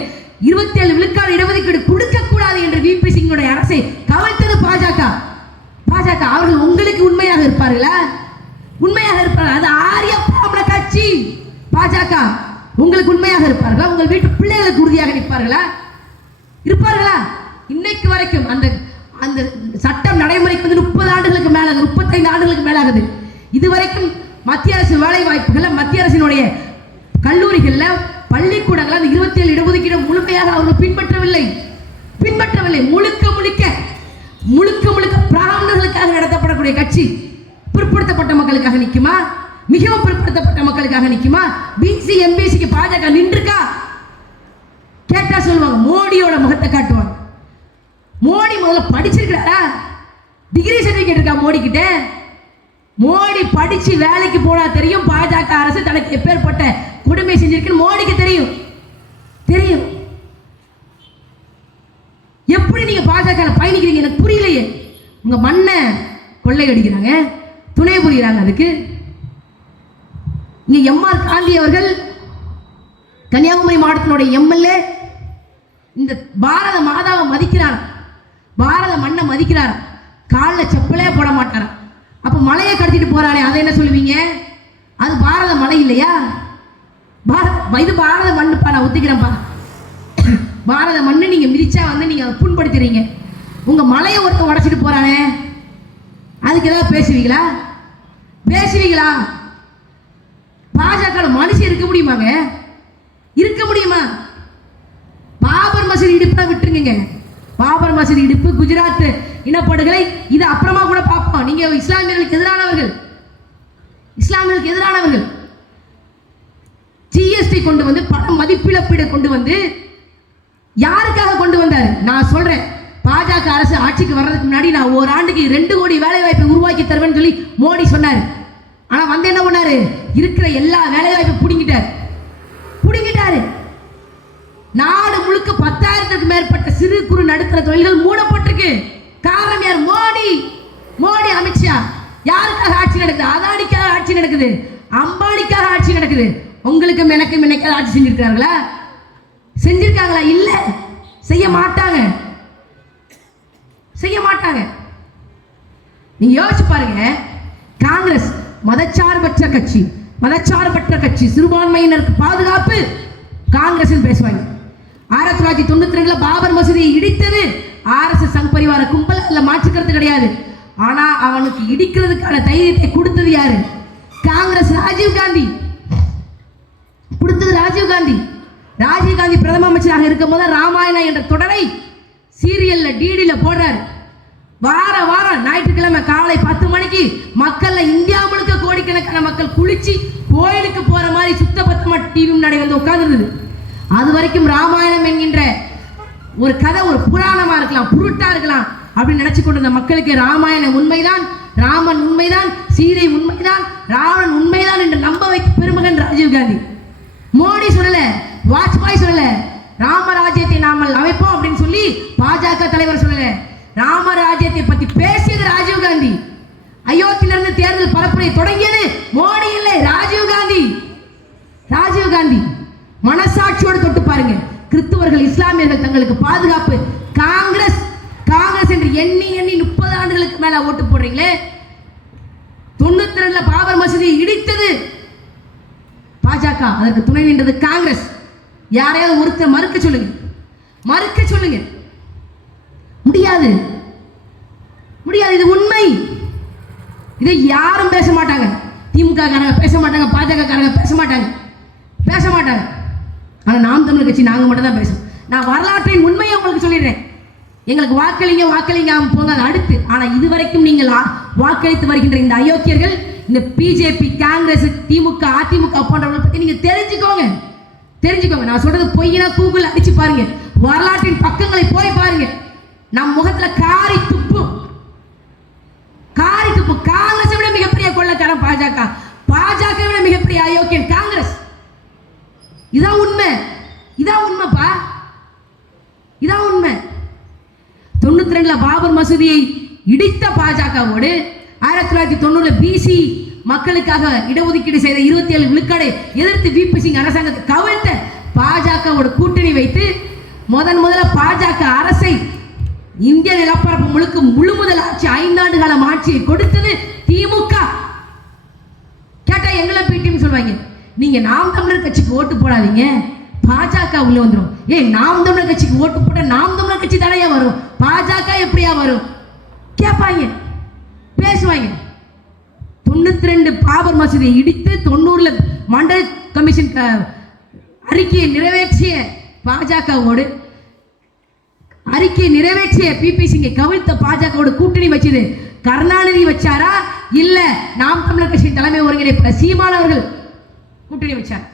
27 விழுக்காடு இடஒதுக்கீடு கொடுக்க கூடாது என்று விபி சிங்கினுடைய அரசை கவிழ்த்தது பாஜக. அவர்கள் உங்களுக்கு உண்மையாக இருப்பார்களா? அது ஆரிய பிராமண கட்சி. பாஜக உங்களுக்கு உண்மையாக இருப்பார்களா? உங்கள் வீட்டு பிள்ளைகளுக்கு உறுதியாக இருப்பார்களா? இன்னைக்கு வரைக்கும் அந்த சட்டம் நடைமுறைக்கு வந்து 30 ஆண்டுகளுக்கு மேல, 35 ஆண்டுகளுக்கு மேலாகுது. இதுவரைக்கும் மத்திய அரசு வேலை வாய்ப்புகள், மத்திய அரசினுடைய கல்லூரிகள்ல, பள்ளிக்கூடங்கள் அந்த 27 இடஒதுக்கீடு முழுமையாக அவர்கள் பின்பற்றவில்லை. முழுக்க பிராமணர்களுக்காக நடத்தப்படக்கூடிய கட்சி பிற்படுத்தப்பட்ட மக்களுக்காக நிக்குமா? மிகவும் பிற்படுத்தப்பட்ட மக்களுக்காக நிக்குமா? பிசி எம்பிசிக்கு பாஜக நின்றுக்கா? கேட்டா சொல்லுவாங்க, மோடியோட முகத்தை காட்டுவாங்க. மோடி முதல்ல படிச்சிருக்கிறாரா? டிகிரி சர்டிபிகேட் இருக்கா மோடி கிட்ட? மோடி படிச்சு வேலைக்கு போனா தெரியும் பாஜக அரசு தனக்கு எப்பேற்பட்ட கொடுமை செஞ்சிருக்குன்னு மோடிக்கு தெரியும். எப்படி நீங்க பாஜக பயணிக்கிறீங்க எனக்கு புரியலையே. உங்க மண்ணை கொள்ளையடிக்கிறாங்க, துணை புரிகிறாங்க. அதுக்கு இங்க எம்ஆர் காந்தி அவர்கள் கன்னியாகுமரி மாவட்டத்தினுடைய எம்எல்ஏ இந்த பாரத மாதாவை மதிக்கிறார், பாரத மண்ணை மதிக்கிறார், காலில் செப்பலே போட மாட்டார். அப்ப மலையை கடத்திட்டு போறானே அதை என்ன சொல்லுவீங்க? அது பாரத மலை இல்லையா? இது பாரத மண்ணுப்பா, நான் ஒத்துக்கிறேன்ப்பா. பாரத மண்ணு நீங்க மிதிச்சா வந்து நீங்க புண்படுத்துறீங்க. உங்க மலையை ஒருத்த உடைச்சிட்டு போறானே அதுக்கு ஏதாவது பேசுவீங்களா? பாஜக மனுஷன் இருக்க முடியுமாங்க? இருக்க முடியுமா? பாபர் மசூதி இடிப்பை விட்டுருங்க. பாபர் மசூதி இடிப்பு, குஜராத் இனப்படுகொலை, இது அப்புறமா கூட பார்ப்போம். நீங்க இஸ்லாமியர்களுக்கு எதிரானவர்கள். ஜிஎஸ்டி கொண்டு வந்து பண மதிப்பிழப்பீடு கொண்டு வந்து யாருக்காக கொண்டு வந்தார்? நான் சொல்றேன், பாஜக அரசு ஆட்சிக்கு வர்றதுக்கு முன்னாடி நான் ஒரு ஆண்டுக்கு 2 கோடி வேலை வாய்ப்பை உருவாக்கி தருவேன்னு சொல்லி மோடி சொன்னார். ஆனா வந்து என்ன பண்ணாரு? இருக்கிற எல்லா வேலை வாய்ப்பை புடுங்கிட்டாரு. நாடு முழுக்க 10,000க்கு மேற்பட்ட சிறு குறு நடுத்தர தொழில்கள் மூடப்பட்டிருக்கு. காரணம் யார்? மோடி, அமித்ஷா. யாருக்காக ஆட்சி நடக்குது? அதானிக்காக ஆட்சி நடக்குது, அம்பானிக்காக ஆட்சி நடக்குது. உங்களுக்கும் எனக்கும் என்னைக்காவது ஆட்சி செஞ்சிருக்காங்களா? இல்ல. செய்ய மாட்டாங்க, செய்ய மாட்டாங்க. நீங்க யோசிச்சு பாருங்க, காங்கிரஸ் மதச்சார்பற்ற கட்சி, மதச்சார்பற்ற கட்சி, சிறுபான்மையினருக்கு பாதுகாப்பு காங்கிரஸ் பேசுவாங்க. 1992 பாபர் மசூதியை இடித்தது RSS சங் பரிவார கும்பல், அதுல மாற்றுக்கிறது கிடையாது. ஆனா அவனுக்கு இடிக்கிறதுக்கான தைரியத்தை கொடுத்தது யாரு? காங்கிரஸ். ராஜீவ் காந்தி கொடுத்தது ராஜீவ் காந்தி. ராஜீவ் காந்தி பிரதம அமைச்சராக இருக்கும் போது ராமாயணம் என்ற தொடரை சீரியல்ல டிடில போடுறாரு. வாரம் ஞாயிற்றுக்கிழமை காலை 10 மணிக்கு மக்கள்ல இந்தியா முழுக்க கோடிக்கணக்கான மக்கள் குளிச்சு கோயிலுக்கு போற மாதிரி சுத்த பத்தமா டிவி முன்னாடி வந்து உட்கார்ந்துருந்தது. அது வரைக்கும் ராமாயணம் என்கின்ற ஒரு கதை ஒரு புராணமா இருக்கலாம், புருட்டா இருக்கலாம் அப்படின்னு நினைச்சு கொண்டிருந்த மக்களுக்கு ராமாயணம் உண்மைதான், ராமன் உண்மைதான், சீதை உண்மைதான், ராவணன் உண்மைதான் என்று நம்ப வைக்க பெருமகன் ராஜீவ் காந்தி. மோடி சொல்லல, வாஜ்பாய் சொல்லல, ராமராஜ்யத்தை நாமல் அமைப்போம் அப்படின்னு சொல்லி பாஜக தலைவர் சொல்லல. ராமராஜ்யத்தை பத்தி பேசியது ராஜீவ் காந்தி. அயோத்தியிலிருந்து தேர்தல் பரப்புரை தொடங்கியது மோடி இல்லை, ராஜீவ் காந்தி. ராஜீவ் காந்தி மனசாட்சியோடு தொட்டு பாருங்க. கிறிஸ்தவர்கள், இஸ்லாமியர்கள் தங்களுக்கு பாதுகாப்பு. காங்கிரஸ் காங்கிரஸ் என்று எண்ணி 30 ஆண்டுகளுக்கு மேல ஓட்டு போடுறீங்களே. 92 பாபர் மசூதியை இடித்தது பாஜக, அதற்கு துணை நின்றது காங்கிரஸ். யாரையாவது ஒருத்தர் மறுக்க சொல்லுங்க, மறுக்க சொல்லுங்க. முடியாது, முடியாது. இது உண்மை. இதை யாரும் பேச மாட்டாங்க. திமுக காரங்க பேச மாட்டாங்க, பாஜக காரங்க பேச மாட்டாங்க, பேச மாட்டாங்க. ஆனா நாம் தமிழர் கட்சி நாங்க மட்டும் தான் பேசுவோம். நான் வரலாற்றின் உண்மையை உங்களுக்கு சொல்லிடுறேன். எங்களுக்கு வாக்களிங்க வாக்களிங்க போங்க, அது அடுத்து. ஆனா இதுவரைக்கும் நீங்கள் வாக்களித்து வருகின்ற இந்த அயோக்கியர்கள், இந்த பிஜேபி, காங்கிரஸ், திமுக, அதிமுக போன்றவர்களை பத்தி நீங்க தெரிஞ்சுக்கோங்க, தெரிஞ்சுக்கோங்க. நான் சொல்றது பொய்னா கூகுள் அடிச்சு பாருங்க, வரலாற்றின் பக்கங்களை போய் பாருங்க. நம் முகத்துல காரி துப்பு, காரி துப்பு. காங்கிரஸை விட மிகப்பெரிய கொள்ளக்காரன் பாஜக, பாஜக விட மிகப்பெரிய அயோக்கியன் காங்கிரஸ். இதான் உண்மை, இதான் உண்மைப்பா, இதான் உண்மை. 92 பாபர் மசூதியை இடித்த பாஜகவோடு 1990 பிசி மக்களுக்காக இடஒதுக்கீடு செய்த 27 விழுக்காடை எதிர்த்து VP சிங் அரசாங்கத்தை கவிழ்த்த பாஜகவோட கூட்டணி வைத்து முதல்ல பாஜக அரசை இந்திய நிலப்பரப்பு முழுக்க முழுமுதல் ஆட்சி 5 ஆண்டு காலம் ஆட்சியை கொடுத்தது திமுக. கேட்டா எங்களை பிடிஎம் சொல்வாங்க, நீங்க நாம் தமிழர் கட்சிக்கு ஓட்டு போடாதீங்க, பாஜக உள்ள வந்துடும். நாம் தமிழர் கட்சிக்கு ஓட்டு போட நாம் தமிழர் கட்சி தானே வரும், பாஜக எப்படியா வரும் கேட்பாங்க, பேசுவாங்க. 92 பாபர் மசூதியை இடித்து 90 மண்டல் கமிஷன் அறிக்கையை நிறைவேற்றிய பாஜகவோடு, அறிக்கையை நிறைவேற்றிய VP சிங்கை கவிழ்த்த பாஜகவோடு கூட்டணி வச்சது கருணாநிதி வச்சாரா? இல்ல நாம் தமிழர் கட்சியின் தலைமை ஒருங்கிணைப்பாளர் சீமான் அவர்கள் கூட்டணி வச்சார்.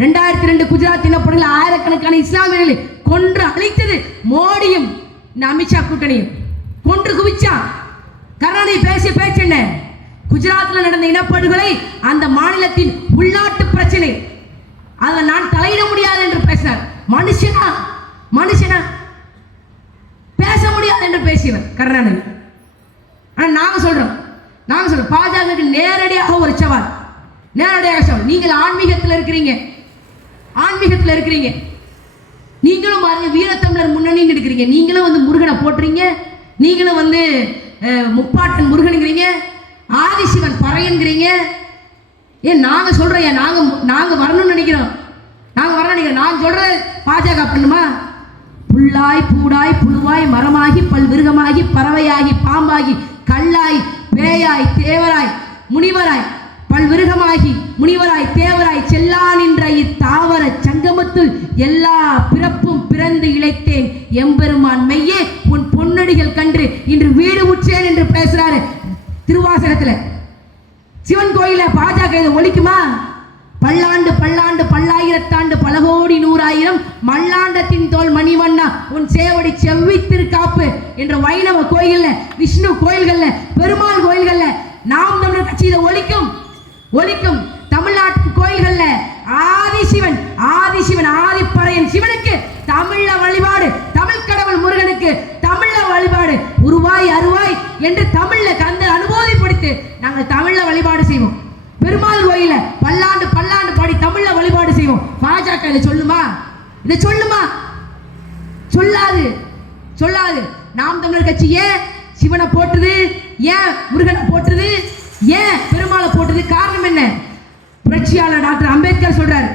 2002 குஜராத் இனப்படுகொலை ஆயிரக்கணக்கான இஸ்லாமியர்களை கொன்று அழித்தது மோடியும் இந்த அமித்ஷா கூட்டணியும் கொன்று குவிச்சா. கருணாநிதி பேசிய பேச்சு என்ன? குஜராத்தில் நடந்த இனப்படுகொலை அந்த மாநிலத்தின் உள்நாட்டு பிரச்சனை, அதில் நான் தலையிட முடியாது என்று பேசினார். மனுஷனா மனுஷனா பேச முடியாது என்று பேசியவர் கருணாநிதி. ஆனா நாங்க சொல்றோம் பாஜகவுக்கு நேரடியாக ஒரு சவால், நேரடியாக சவால். நீங்கள் ஆன்மீகத்தில் இருக்கிறீங்க, ஆன்மீகத்தில் இருக்கிறீங்க, நீங்களும் பாருங்க வீரத்தமிழர் முன்னணின்னு இருக்கிறீங்க, நீங்களும் வந்து முருகனை போட்டுறீங்க, நீங்களும் வந்து முப்பாட்டன் முருகனுங்கிறீங்க, ஆதிசிவன் பறையன்கிறீங்க. நாங்க சொல்றோம், நாங்க வரணும்னு நினைக்கிறோம், நாங்க வரணும் நினைக்கிறோம். நான் சொல்றேன் பாஜக பண்ணுமா? புல்லாய் பூடாய் புழுவாய் மரமாகி பல்விருகமாகி பறவையாகி பாம்பாகி கல்லாய் பேயாய் தேவராய் முனிவராய் பல்விருகமாகி முனிவராய் தேவராய் செல்லா நின்ற இத்தாவர சங்கமத்துள் எல்லா பிறப்பும் பிறந்து இழைத்தேன் எம்பெருமான் மெய்யே உன் பொன்னடிகள் கன்று இன்று வீடு உற்றேன் என்று பேசுறாரு திருவாசகத்துல. சிவன் கோயில பாஜக இதை ஒழிக்குமா? பல்லாண்டு பல்லாண்டு பல்லாயிரத்தாண்டு பல கோடி நூறாயிரம் மல்லாண்டத்தின் தோல் மணிவண்ணா உன் சேவடி செவ்வித்திருக்காப்பு என்ற வைணவ கோயில்ல, விஷ்ணு கோயில்கள்ல, பெருமாள் கோயில்கள்ல நாம் தமிழர் கட்சி இதை ஒழிக்கும், ஒழிக்கும். தமிழ்நாட்டு கோயில்கள்ல ஆதிசிவன் ஆதிசிவன் ஆதிப்பறையன் சிவனுக்கு தமிழ்ல வழிபாடு, தமிழ் கடவுள் முருகனுக்கு தமிழ்ல வழிபாடு, உருவாய் அருவாய் என்று தமிழ்ல கந்த அனுபவப்படுத்தி நாங்கள் தமிழ்ல வழிபாடு செய்வோம். பெருமாள் கோயில பல்லாண்டு பல்லாண்டு பாடி தமிழ்ல வழிபாடு செய்வோம். பாஜக இதை சொல்லுமா? இதை சொல்லுமா? சொல்லாது சொல்லாது. நாம் தமிழர் கட்சி ஏன் சிவனை போட்டுது, ஏன் முருகனை போட்டுது, ஏன் பெருமாளை போட்டுது? காரணம் என்ன? புரட்சியாளர் டாக்டர் அம்பேத்கர் சொல்றாரு,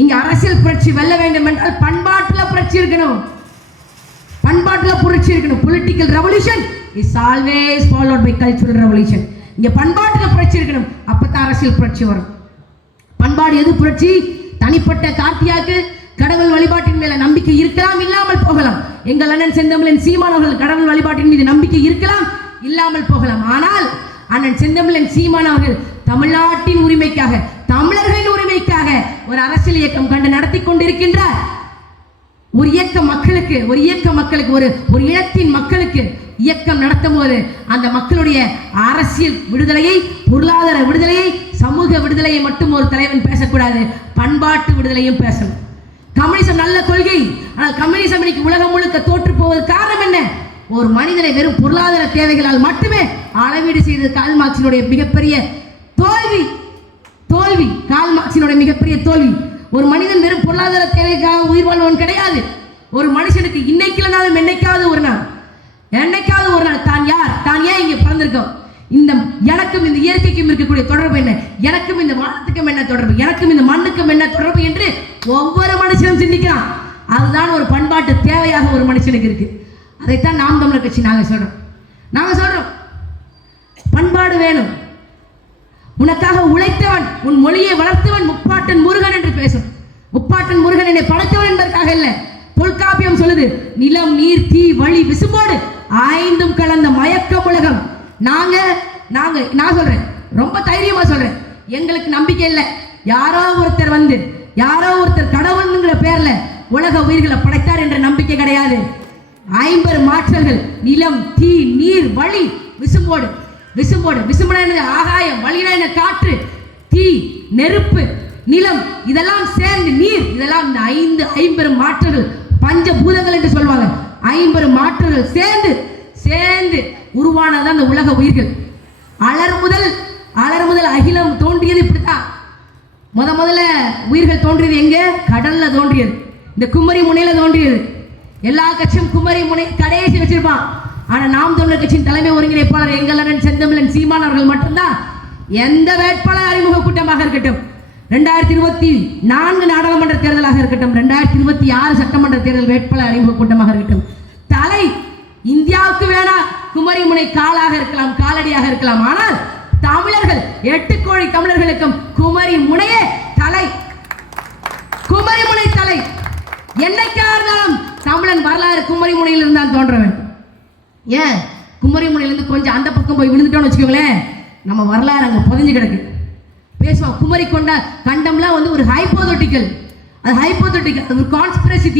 இங்க அரசியல் புரட்சி வெல்ல வேண்டும் என்றால் பண்பாட்டுல புரட்சி இருக்கணும், பண்பாட்டுல புரட்சி இருக்கணும். Political revolution is always followed by cultural revolution. இங்க பண்பாட்டுல புரட்சி இருக்கணும், அப்பதான் அரசியல் புரட்சி வரும். பண்பாடு எது புரட்சி? தனிப்பட்ட கார்த்தியாக்கு கடவுள் வழிபாட்டின் மேல நம்பிக்கை இருக்கலாம், இல்லாமல் போகலாம். எங்கள் அண்ணன் செந்தமிழன் சீமான் அவர்கள் கடவுள் வழிபாட்டின் மீது நம்பிக்கை இருக்கலாம், இல்லாமல் போகலாம். ஆனால் அண்ணன் செந்தமிழன் சீமான் அவர்கள் தமிழ்நாட்டின் உரிமைக்காக, தமிழர்களின் உரிமைக்காக ஒரு அரசியல் இயக்கம் கண்டு நடத்தி கொண்டிருக்கின்றார். ஒரு இயக்க மக்களுக்கு, ஒரு இனத்தின் மக்களுக்கு இயக்கம் நடத்தும் போது அந்த மக்களுடைய அரசியல் விடுதலையை, பொருளாதார விடுதலையை, சமூக விடுதலையை மட்டும் ஒரு தலைவன் பேசக்கூடாது, பண்பாட்டு விடுதலையும் பேசணும். கம்யூனிசம் நல்ல கொள்கை, ஆனால் கம்யூனிசம் இன்னைக்கு உலகம் முழுக்க தோற்று போவது காரணம் என்ன? ஒரு மனிதனை வெறும் பொருளாதார தேவைகளால் மட்டுமே அளவீடு செய்தது கார்ல் மார்க்சினுடைய மிகப்பெரிய தோல்வி. கார்ல் மார்க்சினுடைய மிகப்பெரிய தோல்வி. ஒரு மனிதன் வெறும் பொருளாதார தேவைக்காக உயிர் வாழ்வன் கிடையாது. ஒரு மனுஷனுக்கு இன்னைக்கு இல்லைனாலும் என்னைக்காவது ஒரு நாள் தான் யார், தான் ஏன் இங்கே பிறந்திருக்கோம், இந்த எனக்கும் இந்த இயற்கைக்கும் இருக்கக்கூடிய தொடர்பு என்ன, எனக்கும் இந்த வானத்துக்கும் என்ன தொடர்பு, எனக்கும் இந்த மண்ணுக்கும் என்ன தொடர்பு என்று ஒவ்வொரு மனுஷனும் சிந்திக்கிறான். அதுதான் ஒரு பண்பாட்டு தேவையாக ஒரு மனுஷனுக்கு இருக்கு. அதைத்தான் நாம் தமிழர் கட்சி நாங்க சொல்றோம். பண்பாடு வேணும். உனக்காக உழைத்தவன், உன் மொழியை வளர்த்தவன் முப்பாட்டன் முருகன் என்று பேசும். முப்பாட்டன் முருகன் என்னை படைத்தவன் என்பதற்காக இல்ல. தொல்காப்பியம் சொல்லுது, நிலம் நீர் தீ வழி விசும்போடு ஐந்தும் கலந்த மயக்க உலகம். நான் சொல்றேன், ரொம்ப தைரியமா சொல்றேன், எங்களுக்கு நம்பிக்கை இல்லை. யாரோ ஒருத்தர் கடவுள்ங்கிற பேர்ல உலக உயிர்களை படைத்தார் என்ற நம்பிக்கை கிடையாது. 50 மாற்றங்கள், நிலம் தீ நீர் வழி விசும்போடு. விசும்புனா ஆகாயம், வழினா என்ன காற்று, தீ நெருப்பு, நிலம், இதெல்லாம் சேர்ந்து நீர், இதெல்லாம் இந்த 50 மாற்றங்கள், பஞ்சபூதங்கள் என்று சொல்வாங்க. 50 மாற்றங்கள் சேர்ந்து உருவானதான் அந்த உலக உயிர்கள். அலர் முதல் அகிலம் தோன்றியது இப்படித்தான். முதல்ல உயிர்கள் தோன்றியது எங்க? கடல்ல தோன்றியது, இந்த குமரி முனையில தோன்றியது. எல்லா கட்சியும் குமரி முனை கடைசி வச்சிருப்பான். ஆனா நாம் தமிழர் கட்சியின் தலைமை ஒருங்கிணைப்பாளர் எங்கள் அண்ணன் செந்தமிழன் சீமான் அவர்கள் மட்டும்தான் எந்த வேட்பாளர் அறிமுக கூட்டமாக இருக்கட்டும், 2024 நாடாளுமன்ற தேர்தலாக இருக்கட்டும், 2026 சட்டமன்ற தேர்தல் வேட்பாளர் அறிமுக கூட்டமாக இருக்கட்டும், தலை இந்தியாவுக்கு வேணா குமரி முனை காலாக இருக்கலாம், காலடியாக இருக்கலாம். ஆனால் தமிழர்கள் 8 கோடி தமிழர்களுக்கும் குமரி முனையே தலை. குமரி முனை தலை. என்னைக்காக இருந்தாலும் தமிழன் வரலாறு குமரி முனையில் இருந்தால் தோன்ற வேண்டும். ஏன் குமரி முனையிலிருந்து கொஞ்சம் அந்த பக்கம் போய் விழுந்துட்டோம்னு வச்சுக்கோங்களேன், நம்ம வரலாறு அங்கே புதைஞ்சு கிடக்கு. பேசுவோம் குமரி கொண்ட கண்டம்லாம் ஒரு ஹைப்போதெட்டிக்கல், ஒரு கான்ஸ்பிரசி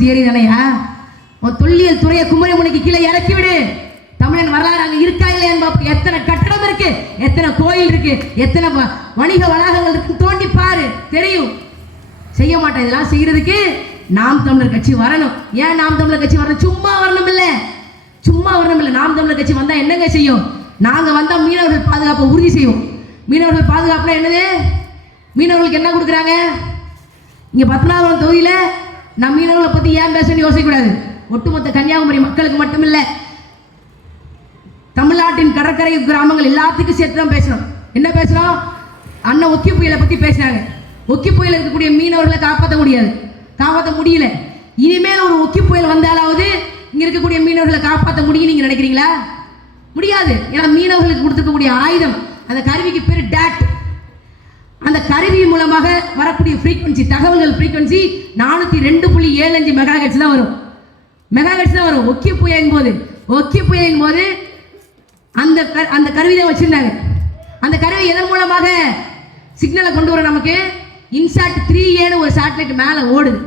தியரி தானையா? தொல்லியல் துறையை குமரி முனைக்கு கீழே இறக்கி விடு. தமிழன் வரலாறு அங்கே இருக்கா இல்லையா? எத்தனை கட்டடம் இருக்கு, எத்தனை கோயில் இருக்கு, எத்தனை வணிக வளாகங்கள் இருக்கு, தோண்டி பாரு, தெரியும். செய்ய மாட்டேன். இதெல்லாம் செய்யறதுக்கு நாம் தமிழர் கட்சி வரணும். ஏன் நாம் தமிழர் கட்சி வரணும்? சும்மா வரணும் இல்லை. நாம் தமிழர் கட்சி வந்தா என்னங்க செய்யும்? நாங்க வந்தா மீனவர்கள் பாதுகாப்பை உறுதி செய்வோம். மீனவர்கள் பாதுகாப்புனா என்னது? மீனவர்களுக்கு என்ன கொடுக்குறாங்க? இங்க 10ஆவது தொகுதியில நான் மீனவர்களை பத்தி ஏன் பேசணும்னு யோசிக்கக்கூடாது. ஒட்டுமொத்த கன்னியாகுமரி மக்களுக்கு மட்டுமில்லை, தமிழ்நாட்டின் கடற்கரை கிராமங்கள் எல்லாத்துக்கும் சேர்த்து தான் பேசணும். என்ன பேசுறோம்? அண்ணன் ஒக்கி புயலை பத்தி பேசினாங்க. ஒக்கி புயல் இருக்கக்கூடிய மீனவர்களை காப்பாற்ற முடியல. இனிமேல் ஒரு ஒக்கி புயல் வந்தாலாவது இங்க இருக்கக்கூடிய மீனவர்களை காப்பாற்ற முடியும் நீங்க நினைக்கிறீங்களா? முடியாது. ஏன்னா மீனவர்களுக்கு கொடுத்துருக்கக்கூடிய ஆயுதம், அந்த கருவிக்கு பேர் டேட். அந்த கருவி மூலமாக வரக்கூடிய ஃப்ரீக்வன்சி, தகவல்கள் ஃப்ரீக்வன்சி 402.75 மெகாஹெர்ட்ஸ் தான் வரும். ஒக்கி புயலின் போது அந்த கருவி தான் வச்சிருந்தாங்க. அந்த கருவி எதன் மூலமாக சிக்னலை கொண்டு வர? நமக்கு இன்சாட் 3A ஒரு சேட்டலைட் மேலே ஓடுது,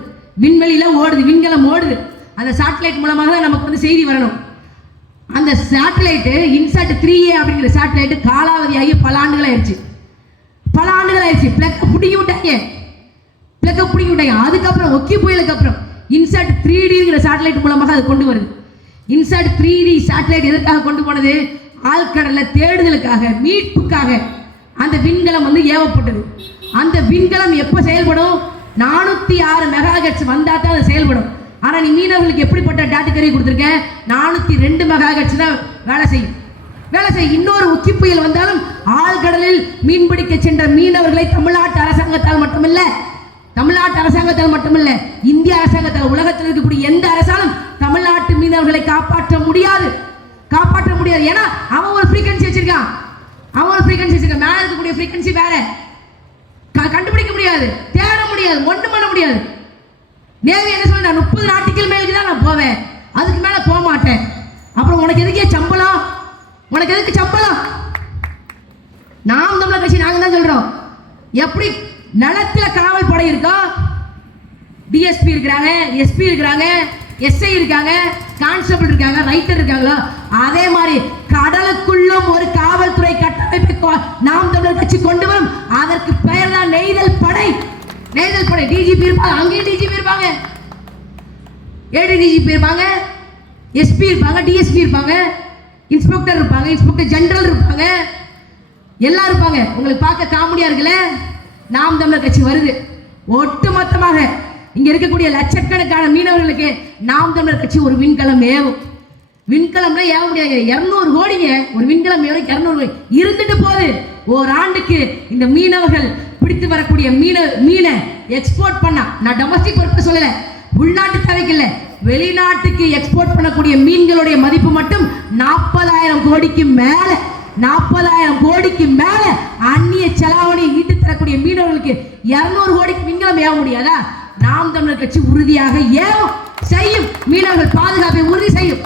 விண்வெளியில ஓடுது, விண்கலம் ஓடுது. அந்த சேட்டலைட் மூலமாக தான் நமக்கு செய்தி வரணும். அந்த சேட்டலைட் இன்சாட் 3A அப்படிங்கிற சேட்டலைட் காலாவதியாகி பல ஆண்டுகள் ஆயிடுச்சு. பிளக்க பிடிங்கி விட்டாங்க. அதுக்கப்புறம் ஒக்கி புயலுக்கு அப்புறம் இன்சாட் 3Dங்கிற சேட்டலைட் மூலமாக அது கொண்டு வருது. இன்சாட் 3D சேட்டலைட் எதற்காக கொண்டு போனது? ஆழ்கடல்ல தேடுதலுக்காக, மீட்புக்காக அந்த விண்கலம் ஏவப்பட்டது. அந்த விண்கலம் எப்ப செயல்படும்? 406 மெகாஹெர்ட்ஸ் வந்தா தான் அது செயல்படும். ஆனா நீ மீனவர்களுக்கு எப்படிப்பட்ட டாட்டுக்கறி கொடுத்துருக்க? 402 மெகாஹெர்ட்ஸ் தான் வேலை செய்யும். இன்னொரு உக்கி புயல் வந்தாலும் ஆழ்கடலில் மீன்பிடிக்க சென்ற மீனவர்களை தமிழ்நாட்டு அரசாங்கத்தால் மட்டுமல்ல இந்திய அரசாங்கத்தால், உலகத்தில் இருக்கக்கூடிய எந்த அரசாலும் தமிழ்நாட்டு மீனவர்களை காப்பாற்ற முடியாது. ஏன்னா அவன் ஒரு ஃப்ரீக்வன்சி வச்சிருக்கான். மேல இருக்கக்கூடிய ஃப்ரீக்வன்சி வேற. கண்டுபிடிக்க முடியாது, தேட முடியாது, ஒண்ணும் பண்ண முடியாது. நேவி என்ன சொல்ற? 30 நாட்டிகள் மேலுக்கு தான் நான் போவேன், அதுக்கு மேல போக மாட்டேன். அப்புறம் உனக்கு எதுக்கு சம்பளம்? நாம் தமிழர் கட்சி நாங்க தான் சொல்றோம். எப்படி நிலத்துல காவல் படை இருக்கோ, டிஎஸ்பி இருக்கிறாங்க, எஸ்பி இருக்கிறாங்க, எஸ்ஐ இருக்காங்க, கான்ஸ்டபிள் இருக்காங்க, ரைட்டர் இருக்காங்களோ, அதே மாதிரி கடலுக்குள்ளும் ஒரு காவல்துறை கட்டமைப்பை நாம் தமிழர் கட்சி கொண்டு வரும். அதற்கு பெயர் தான் நெய்தல் படை. டிஜிபி இருப்பாங்க, அங்கேயும் டிஜிபி இருப்பாங்க, ஏடிஜிபி இருப்பாங்க, எஸ்பி இருப்பாங்க, டிஎஸ்பி இருப்பாங்க, இன்ஸ்பெக்டர் இருப்பாங்க, இன்ஸ்பெக்டர் ஜெனரல் இருப்பாங்க, எல்லாம் இருப்பாங்க. உங்களுக்கு பார்க்க காமெடியா இருக்குல்ல? நாம் தமிழர் கட்சி வருது. ஒட்டுமொத்தமாக இங்க இருக்கக்கூடிய லட்சக்கணக்கான மீனவர்களுக்கு நாம் தமிழர் கட்சி ஒரு விண்கலம் ஏவும். விண்கலம்னா ஏவ முடியாது. 200 கோடிங்க ஒரு விண்கலம் ஏவ. 200 கோடி இருந்துட்டு போகுது. ஒரு ஆண்டுக்கு இந்த மீனவர்கள் பிடித்து வரக்கூடிய மீனை எக்ஸ்போர்ட் பண்ணா, நான் டொமஸ்டிக் பர்பஸ் சொல்லல, உள்நாட்டு தேவைக்கு இல்ல, வெளிநாட்டுக்கு எக்ஸ்போர்ட் பண்ணக்கூடிய மீன்களுடைய மதிப்பு மட்டும் 40,000 கோடிக்கு மேல அந்நிய செலாவணி ஈட்டு தரக்கூடிய மீனவர்களுக்கு 200 கோடிக்கு விண்கலம் ஏவ முடியாதா? நாம் தமிழர் கட்சி உறுதியாக செய்யும். மீனவர்கள் பாதுகாப்பை உறுதி செய்யும்.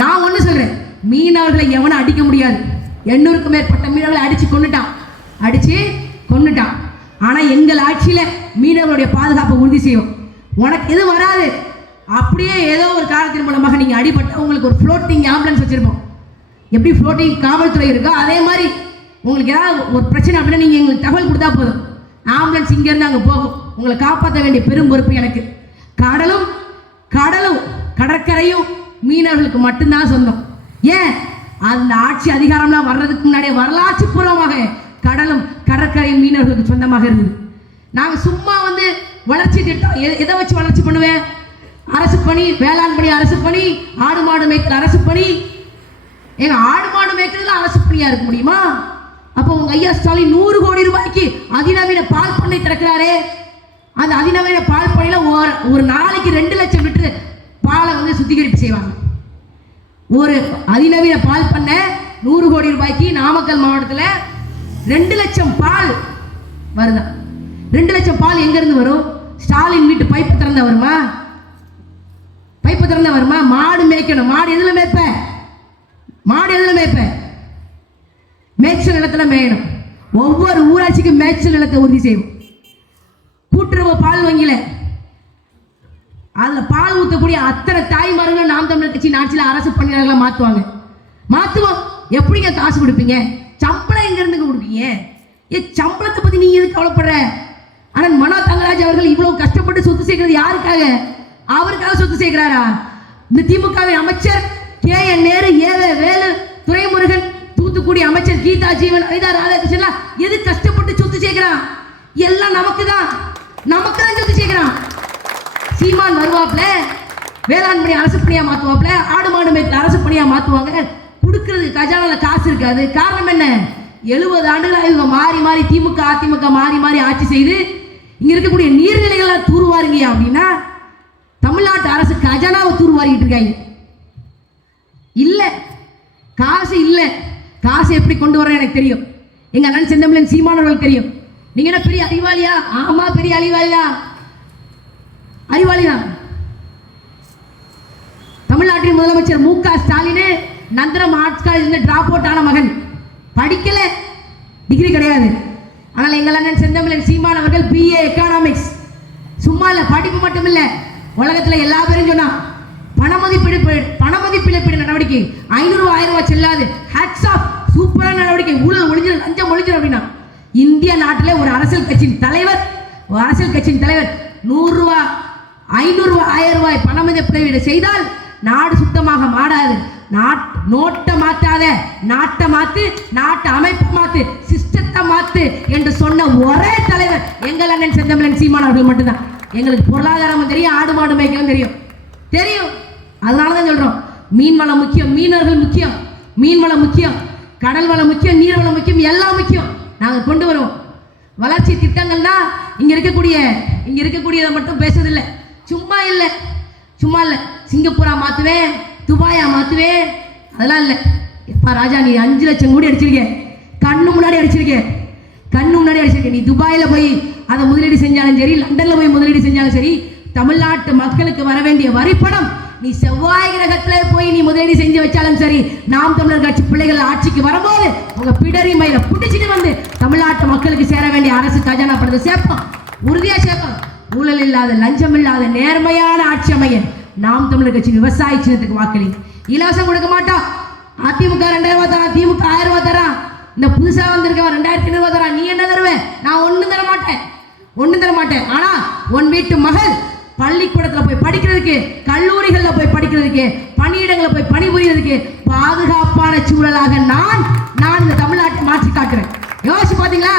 நான் ஒண்ணு சொல்றேன், மீனவர்களை எவனும் அடிக்க முடியாது. 800க்கும் மேற்பட்ட மீனவர்களை அடிச்சு கொன்னுட்டான். ஆனா எங்கள் ஆட்சியில மீனவர்களுடைய பாதுகாப்பை உறுதி செய்யும். உனக்கு எது வராது. அப்படியே ஏதோ ஒரு காரணத்தின் மூலமாக நீங்க அடிபட்ட உங்களுக்கு ஒரு ஃப்ளோட்டிங் ஆம்புலன்ஸ் வச்சிருப்போம். எப்படி ஃப்ளோட்டிங் காவல்துறை இருக்கோ அதே மாதிரி உங்களுக்கு ஏதாவது ஒரு பிரச்சனை அப்படின்னா நீங்க எங்களுக்கு தகவல் கொடுத்தா போதும், ஆம்புலன்ஸ் இங்க இருந்து அங்க போகும். உங்களை காப்பாற்ற வேண்டிய பெரும் பொறுப்பு எனக்கு. கடலும் கடற்கரையும் மீனவர்களுக்கு மட்டும்தான் சொந்தம். ஏன்? அந்த ஆட்சி அதிகாரம்லாம் வர்றதுக்கு முன்னாடியே வரலாற்று பூர்வமாக கடலும் கடற்கரையும் மீனவர்களுக்கு சொந்தமாக இருந்தது. நாங்க சும்மா வளர்ச்சி திட்டம் எதை வச்சு வளர்ச்சி பண்ணுவேன்? அரசு பணி, வேளாண் பணி அரசு பணி, ஆடு மாடு மேய்க்கல் அரசு பணி. ஏங்க ஆடு மாடு மேய்க்கிறதுல அரசு பணியா இருக்க முடியுமா? அப்போ உங்க ஐயா ஸ்டாலின் 100 கோடி ரூபாய்க்கு அதிநவீன பால் பண்ணை திறக்கிறாரே. அந்த அதிநவீன பால் பண்ணையில ஒரு நாளைக்கு 2 லட்சம் லிட்டர் பாலை சுத்திகரிப்பு செய்வாங்க. ஒரு அதிநவீன பால் பண்ணை 100 கோடி ரூபாய்க்கு நாமக்கல் மாவட்டத்தில் 2 லட்சம் பால் வருதா? 2 லட்சம் பால் எங்க இருந்து வரும்? ஸ்டாலின் வீட்டு பைப்பு திறந்தா வருமா? மாடு மேய்க்கணும். மாடு எதுல மேய்ப்ப? மேய்ச்சல் நிலத்துல மேயணும். ஒவ்வொரு ஊராட்சிக்கும் மேய்ச்சல் நிலத்தை உறுதி செய்யும். கூட்டுறவு பால் வங்கியில அதுல பால் ஊற்றக்கூடிய அத்தனை தாய்மார்கள் நாம் தமிழர் கட்சி ஆட்சியில் அரசு பணியாளர்களா மாத்துவோம். எப்படிங்க காசு கொடுப்பீங்க? சம்பளம் எங்க இருந்து கொடுப்பீங்க? சம்பளத்தை பத்தி நீங்க எதுக்கு கவலைப்படுற? ஆனா மனோ தங்கராஜ் அவர்கள் இவ்வளவு கஷ்டப்பட்டு சொத்து சேர்க்கிறது யாருக்காக? அவருக்காக சொத்து சேர்க்கிறாரா? இந்த திமுகவின் அமைச்சர் KN நேரு, வேலு, துரைமுருகன், தூத்துக்குடி அமைச்சர் கீதா ஜீவன், ஐதா ராதாகிருஷ்ணன் எது கஷ்டப்பட்டு சொத்து சேர்க்கிறான்? எல்லாம் நமக்கு தான் சொத்து சேர்க்கிறான். சீமான் வருவாப்ல, வேளாண் பணி அரசு பணியா மாத்துவாப்ல, ஆடு மாடு மேய்க்கல் அரசு பணியா மாத்துவாங்க. கொடுக்கிறது கஜானால காசு இருக்காது. காரணம் என்ன? 70 ஆண்டுகளாக இவங்க மாறி திமுக அதிமுக மாறி ஆட்சி செய்து இங்க இருக்கக்கூடிய நீர்நிலைகளை தூர்வாருங்க அப்படின்னா தமிழ்நாட்டு அரசு கஜானாவை தூர்வாரிட்டு இருக்காங்க. இல்ல காசு இல்ல. காசு எப்படி கொண்டு வர எனக்கு தெரியும். எங்க அண்ணன் செந்தமிழன் சீமானவர்கள் தெரியும். நீங்க என்ன பெரிய அறிவாளியா? ஆமா, பெரிய அறிவாளிதான். தமிழ்நாட்டின் முதலமைச்சர் MK ஸ்டாலின் நந்தனம் ஆர்ட்ஸ் காலேஜ் டிராப் அவுட் ஆன மகன். படிக்கல, டிகிரி கிடையாது. ஆனால் எங்கள் அண்ணன் செந்தமிழன் சீமான் அவர்கள் BA எக்கனாமிக்ஸ். சும்மா இல்ல, படிப்பு மட்டும் இல்ல, உலகத்துல எல்லா பேரும் சொன்னா பணமதிப்பிழப்பீடு நடவடிக்கை 500 ரூபாய் 1000 ரூபாய் செல்லாது. ஹேட்ஸ் ஆஃப், சூப்பரான நடவடிக்கை. ஊழல் ஒழிஞ்சு லஞ்சம் ஒழிஞ்சு அப்படின்னா இந்திய நாட்டில் ஒரு அரசியல் கட்சியின் தலைவர் 100 ரூபாய் 500 ரூபாய் 1000 ரூபாய் பணமதிப்பிழப்பீடு செய்தால் நாடு சுத்தமாக மாறாது. நோட்டை மாத்தாத, நாட்டை மாத்து, நாட்டு அமைப்பு மாத்து, சிஸ்டத்தை மாத்து என்று சொன்ன ஒரே தலைவர் எங்கள் அண்ணன் செந்தமிழன் சீமான் அவர்கள் மட்டும்தான். எங்களுக்கு பொருளாதாரமும் தெரியும், ஆடு மாடு மேய்க்கவும் தெரியும் தெரியும். அதனாலதான் சொல்றோம், மீன் வளம் முக்கியம், மீனவர்கள் முக்கியம், மீன் வளம் முக்கியம், கடல் வளம் முக்கியம், நீர் வளம் முக்கியம், எல்லாம் முக்கியம். நாங்க கொண்டு வருவோம் வளர்ச்சி திட்டங்கள்னா இங்க இருக்கக்கூடியதை மட்டும் பேசுறதில்லை. சும்மா இல்லை சிங்கப்பூரா மாத்துவேன், துபாயா மாத்துவேன், அதெல்லாம் இல்லை. எப்பா ராஜா, நீ 5 லட்சம் கோடி அடிச்சிருக்க, கண்ணு முன்னாடி அடிச்சிருக்க. நீ துபாயில போய் அதை முதலீடு செஞ்சாலும் சரி, லண்டன்ல போய் முதலீடு செஞ்சாலும் சரி, தமிழ்நாட்டு மக்களுக்கு வர வேண்டிய வரிப்பணம் நீ செவ்வாய் கிரகத்துல போய் நீ முதலீடு செஞ்சு வச்சாலும் சரி, நாம் தமிழர் கட்சி பிள்ளைகள் ஆட்சிக்கு வரும்போது உங்க பிடரி மயில புடிச்சிட்டு வந்து தமிழ்நாட்டு மக்களுக்கு சேர வேண்டிய அரசு கஜானா பணத்தை சேர்ப்போம், உறுதியா சேர்ப்போம். ஊழல் இல்லாத, லஞ்சம் இல்லாத நேர்மையான ஆட்சி அமைய நாம் தமிழர் கட்சி விவசாய சின்னத்துக்கு வாக்களி. இலவசம் கொடுக்க மாட்டோம். அதிமுக 2000 தரான், திமுக 1000 ரூபாய் தரான், இந்த புதுசா வந்திருக்கவன் 2500 ரூபாய் தரான். நீ என்ன தருவேன்? நான் ஒண்ணும் தர மாட்டேன். ஆனா உன் வீட்டு மகள் பள்ளிக்கூடத்துல போய் படிக்கிறதுக்கு, கல்லூரிகள்ல போய் படிக்கிறதுக்கு, பணியிடங்களை போய் பணிபுரியறதுக்கு பாதுகாப்பான சூழலாக நான் இந்த தமிழ்நாட்டை மாற்றி காட்டுறேன். யோசிச்சு பாத்தீங்களா?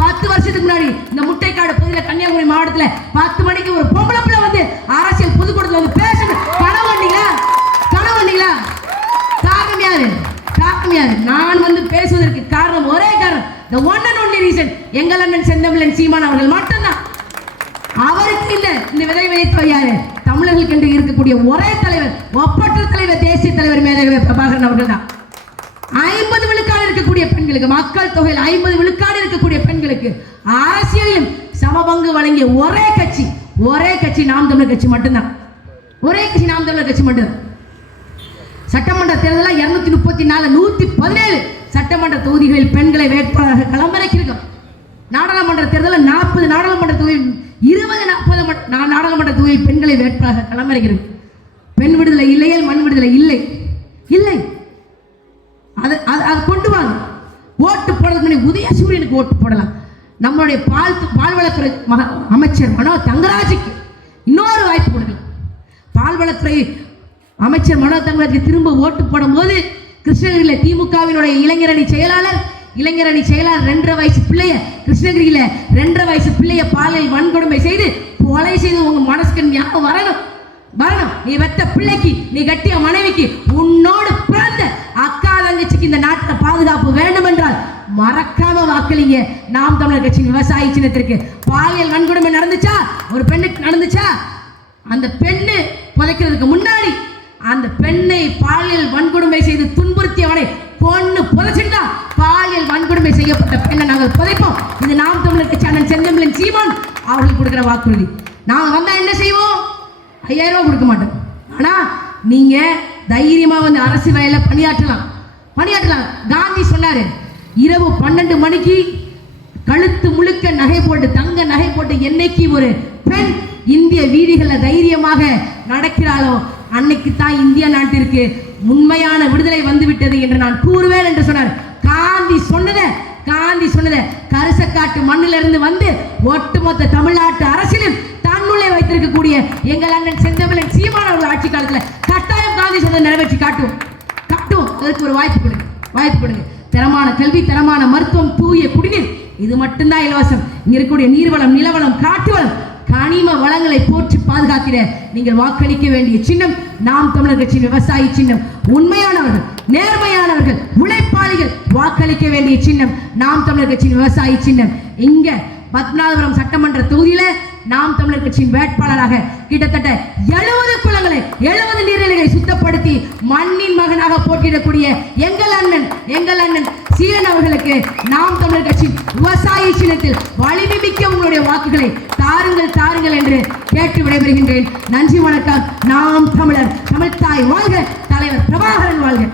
10 வருஷத்துக்கு முன்னாடி இந்த முட்டைக்காடு பகுதியில் கன்னியாகுமரி மாவட்டத்தில் 10 மணிக்கு ஒரு பொம்பளை பிள்ளை வந்து அரசியல் பொதுக்கூடத்தில் வந்து பேசணும். கனவு வந்தீங்களா? காரணம் யாரு? நான் வந்து பேசுவதற்கு காரணம், ஒரே காரணம், the one and only reason, எங்கள் அண்ணன் செந்தமிழன் சீமான் அவர்கள் மட்டும்தான். அவருக்கு இந்த விதை விதைத்தவர் யாரு? தமிழர்களுக்கு என்று இருக்கக்கூடிய ஒரே தலைவர், ஒப்பற்ற தலைவர், தேசிய தலைவர் மேதகவி பிரபாகரன் அவர்கள் தான். 50 விழுக்காடு இருக்கக்கூடிய பெண்களுக்கு, மக்கள் தொகையில் 50 விழுக்காடு இருக்கக்கூடிய பெண்களுக்கு அரசியலிலும் சமபங்கு வழங்கிய ஒரே கட்சி நாம் தமிழர் கட்சி மட்டும்தான். சட்டமன்ற தேர்தலில் 234 117 சட்டமன்ற தொகுதிகளில் பெண்களை வேட்பாளர்கள் களமிறக்கியிருக்கோம். நாடாளுமன்ற தேர்தலில் 40 நாடாளுமன்ற தொகுதியில் 20-40 நாடாளுமன்ற தொகுதியில் பெண்களை வேட்பாளர்கள் களமிறக்கிறது. பெண் விடுதலை இல்லையே, மண் விடுதலை இல்லை. அது கொண்டு வாங்க. ஓட்டு போடுறதுக்கு முன்னாடி உதயசூரியனுக்கு ஓட்டு போடலாம். நம்மளுடைய பால்வளத்துறை அமைச்சர் மனோ தங்கராஜுக்கு இன்னொரு வாய்ப்பு கொடுக்கலாம். பால்வளத்துறை அமைச்சர் மனோ தங்கராஜுக்கு திரும்ப ஓட்டு போடும் போது கிருஷ்ணகிரியில் திமுகவினுடைய இளைஞரணி செயலாளர் 2.5 வயசு பிள்ளைய, கிருஷ்ணகிரியில 2.5 வயசு பிள்ளைய பாலியல் வன்கொடுமை செய்து கொலை செய்து உங்க மனசுக்கு ஞாபகம் வரணும். நீ வெத்த பிள்ளைக்கு, நீ கட்டிய மனைவிக்கு, உன்னோடு பிறந்த அக்கா தங்கச்சிக்கு இந்த நாட்டில் பாதுகாப்பு வேண்டும் என்றால் மறக்காம வாக்களிங்க நாம் தமிழர் கட்சியின் விவசாய சின்னத்திற்கு. பாலியல் வன்கொடுமை நடந்துச்சா, ஒரு பெண்ணுக்கு நடந்துச்சா, அந்த பெண்ணு புதைக்கிறதுக்கு முன்னாடி அந்த பெண்ணை பாலியல் வன்கொடுமை செய்து துன்புறுத்தியவனை பொண்ணு புதைச்சிட்டா பாலியல் வன்கொடுமை செய்யப்பட்ட பெண்ணை நாங்கள் புதைப்போம். இது நாம் தமிழர் கட்சி அண்ணன் செந்தமிழன் சீமான் அவர்கள் கொடுக்கிற வாக்குறுதி. நாங்கள் வந்தா என்ன செய்வோம்? 5000 ரூபாய் கொடுக்க மாட்டோம். ஆனா நீங்க தைரியமா வந்து அரசு வேலையில பணியாற்றலாம். காந்தி சொன்னாரு, இரவு 12 மணிக்கு கழுத்து முழுக்க நகை போட்டு, தங்க நகை போட்டு என்னைக்கு ஒரு பெண் இந்திய வீதிகளில் தைரியமாக நடக்கிறாளோ அன்னைக்கு தான் இந்திய நாட்டிற்கு உண்மையான விடுதலை வந்துவிட்டது என்று நான் கூறுவேன் என்று சொன்னார். காந்தி சொன்னதை கரிசக்காட்டு மண்ணிலிருந்து வந்து ஒட்டுமொத்த தமிழ்நாட்டு அரசியலும் தன்னுள்ளே வைத்திருக்கக்கூடிய எங்கள் அண்ணன் செந்தமிழன் சீமான் அவர்கள் ஆட்சி காலத்தில் கட்டாயம் காந்தி சொன்னதை நிறைவேற்றி காட்டுவோம். அதற்கு ஒரு வாய்ப்பு கொடுங்க. தரமான கல்வி, தரமான மருத்துவம், தூய குடிநீர், இது மட்டும்தான் இலவசம். இங்க இருக்கக்கூடிய நீர்வளம், நிலவளம், காட்டு வளம், கனிம வளங்களை போற்றி பாதுகாத்திட நீங்கள் வாக்களிக்க வேண்டிய சின்னம் நாம் தமிழர் கட்சியின் விவசாய சின்னம். உண்மையானவர்கள், நேர்மையானவர்கள், உழைப்பாளிகள் வாக்களிக்க வேண்டிய சின்னம் நாம் தமிழர் கட்சியின் விவசாய சின்னம். இங்க பத்மநாபபுரம் சட்டமன்ற தொகுதியில நாம் தமிழர் கட்சியின் வேட்பாளராக கிட்டத்தட்ட 70 குளங்களை, 70 நீர்நிலைகளை சுத்தப்படுத்தி மண்ணின் மகனாக போட்டியிடக்கூடிய எங்கள் அண்ணன் சீரன் அவர்களுக்கு நாம் தமிழர் கட்சி விவசாய சின்னத்தில் வலிமை மிக்க உங்களுடைய வாக்குகளை தாருங்கள் என்று கேட்டு விடைபெறுகின்றேன். நன்றி, வணக்கம். நாம் தமிழர், தமிழ்த்தாய் வாழ்க, தலைவர் பிரபாகரன் வாழ்க.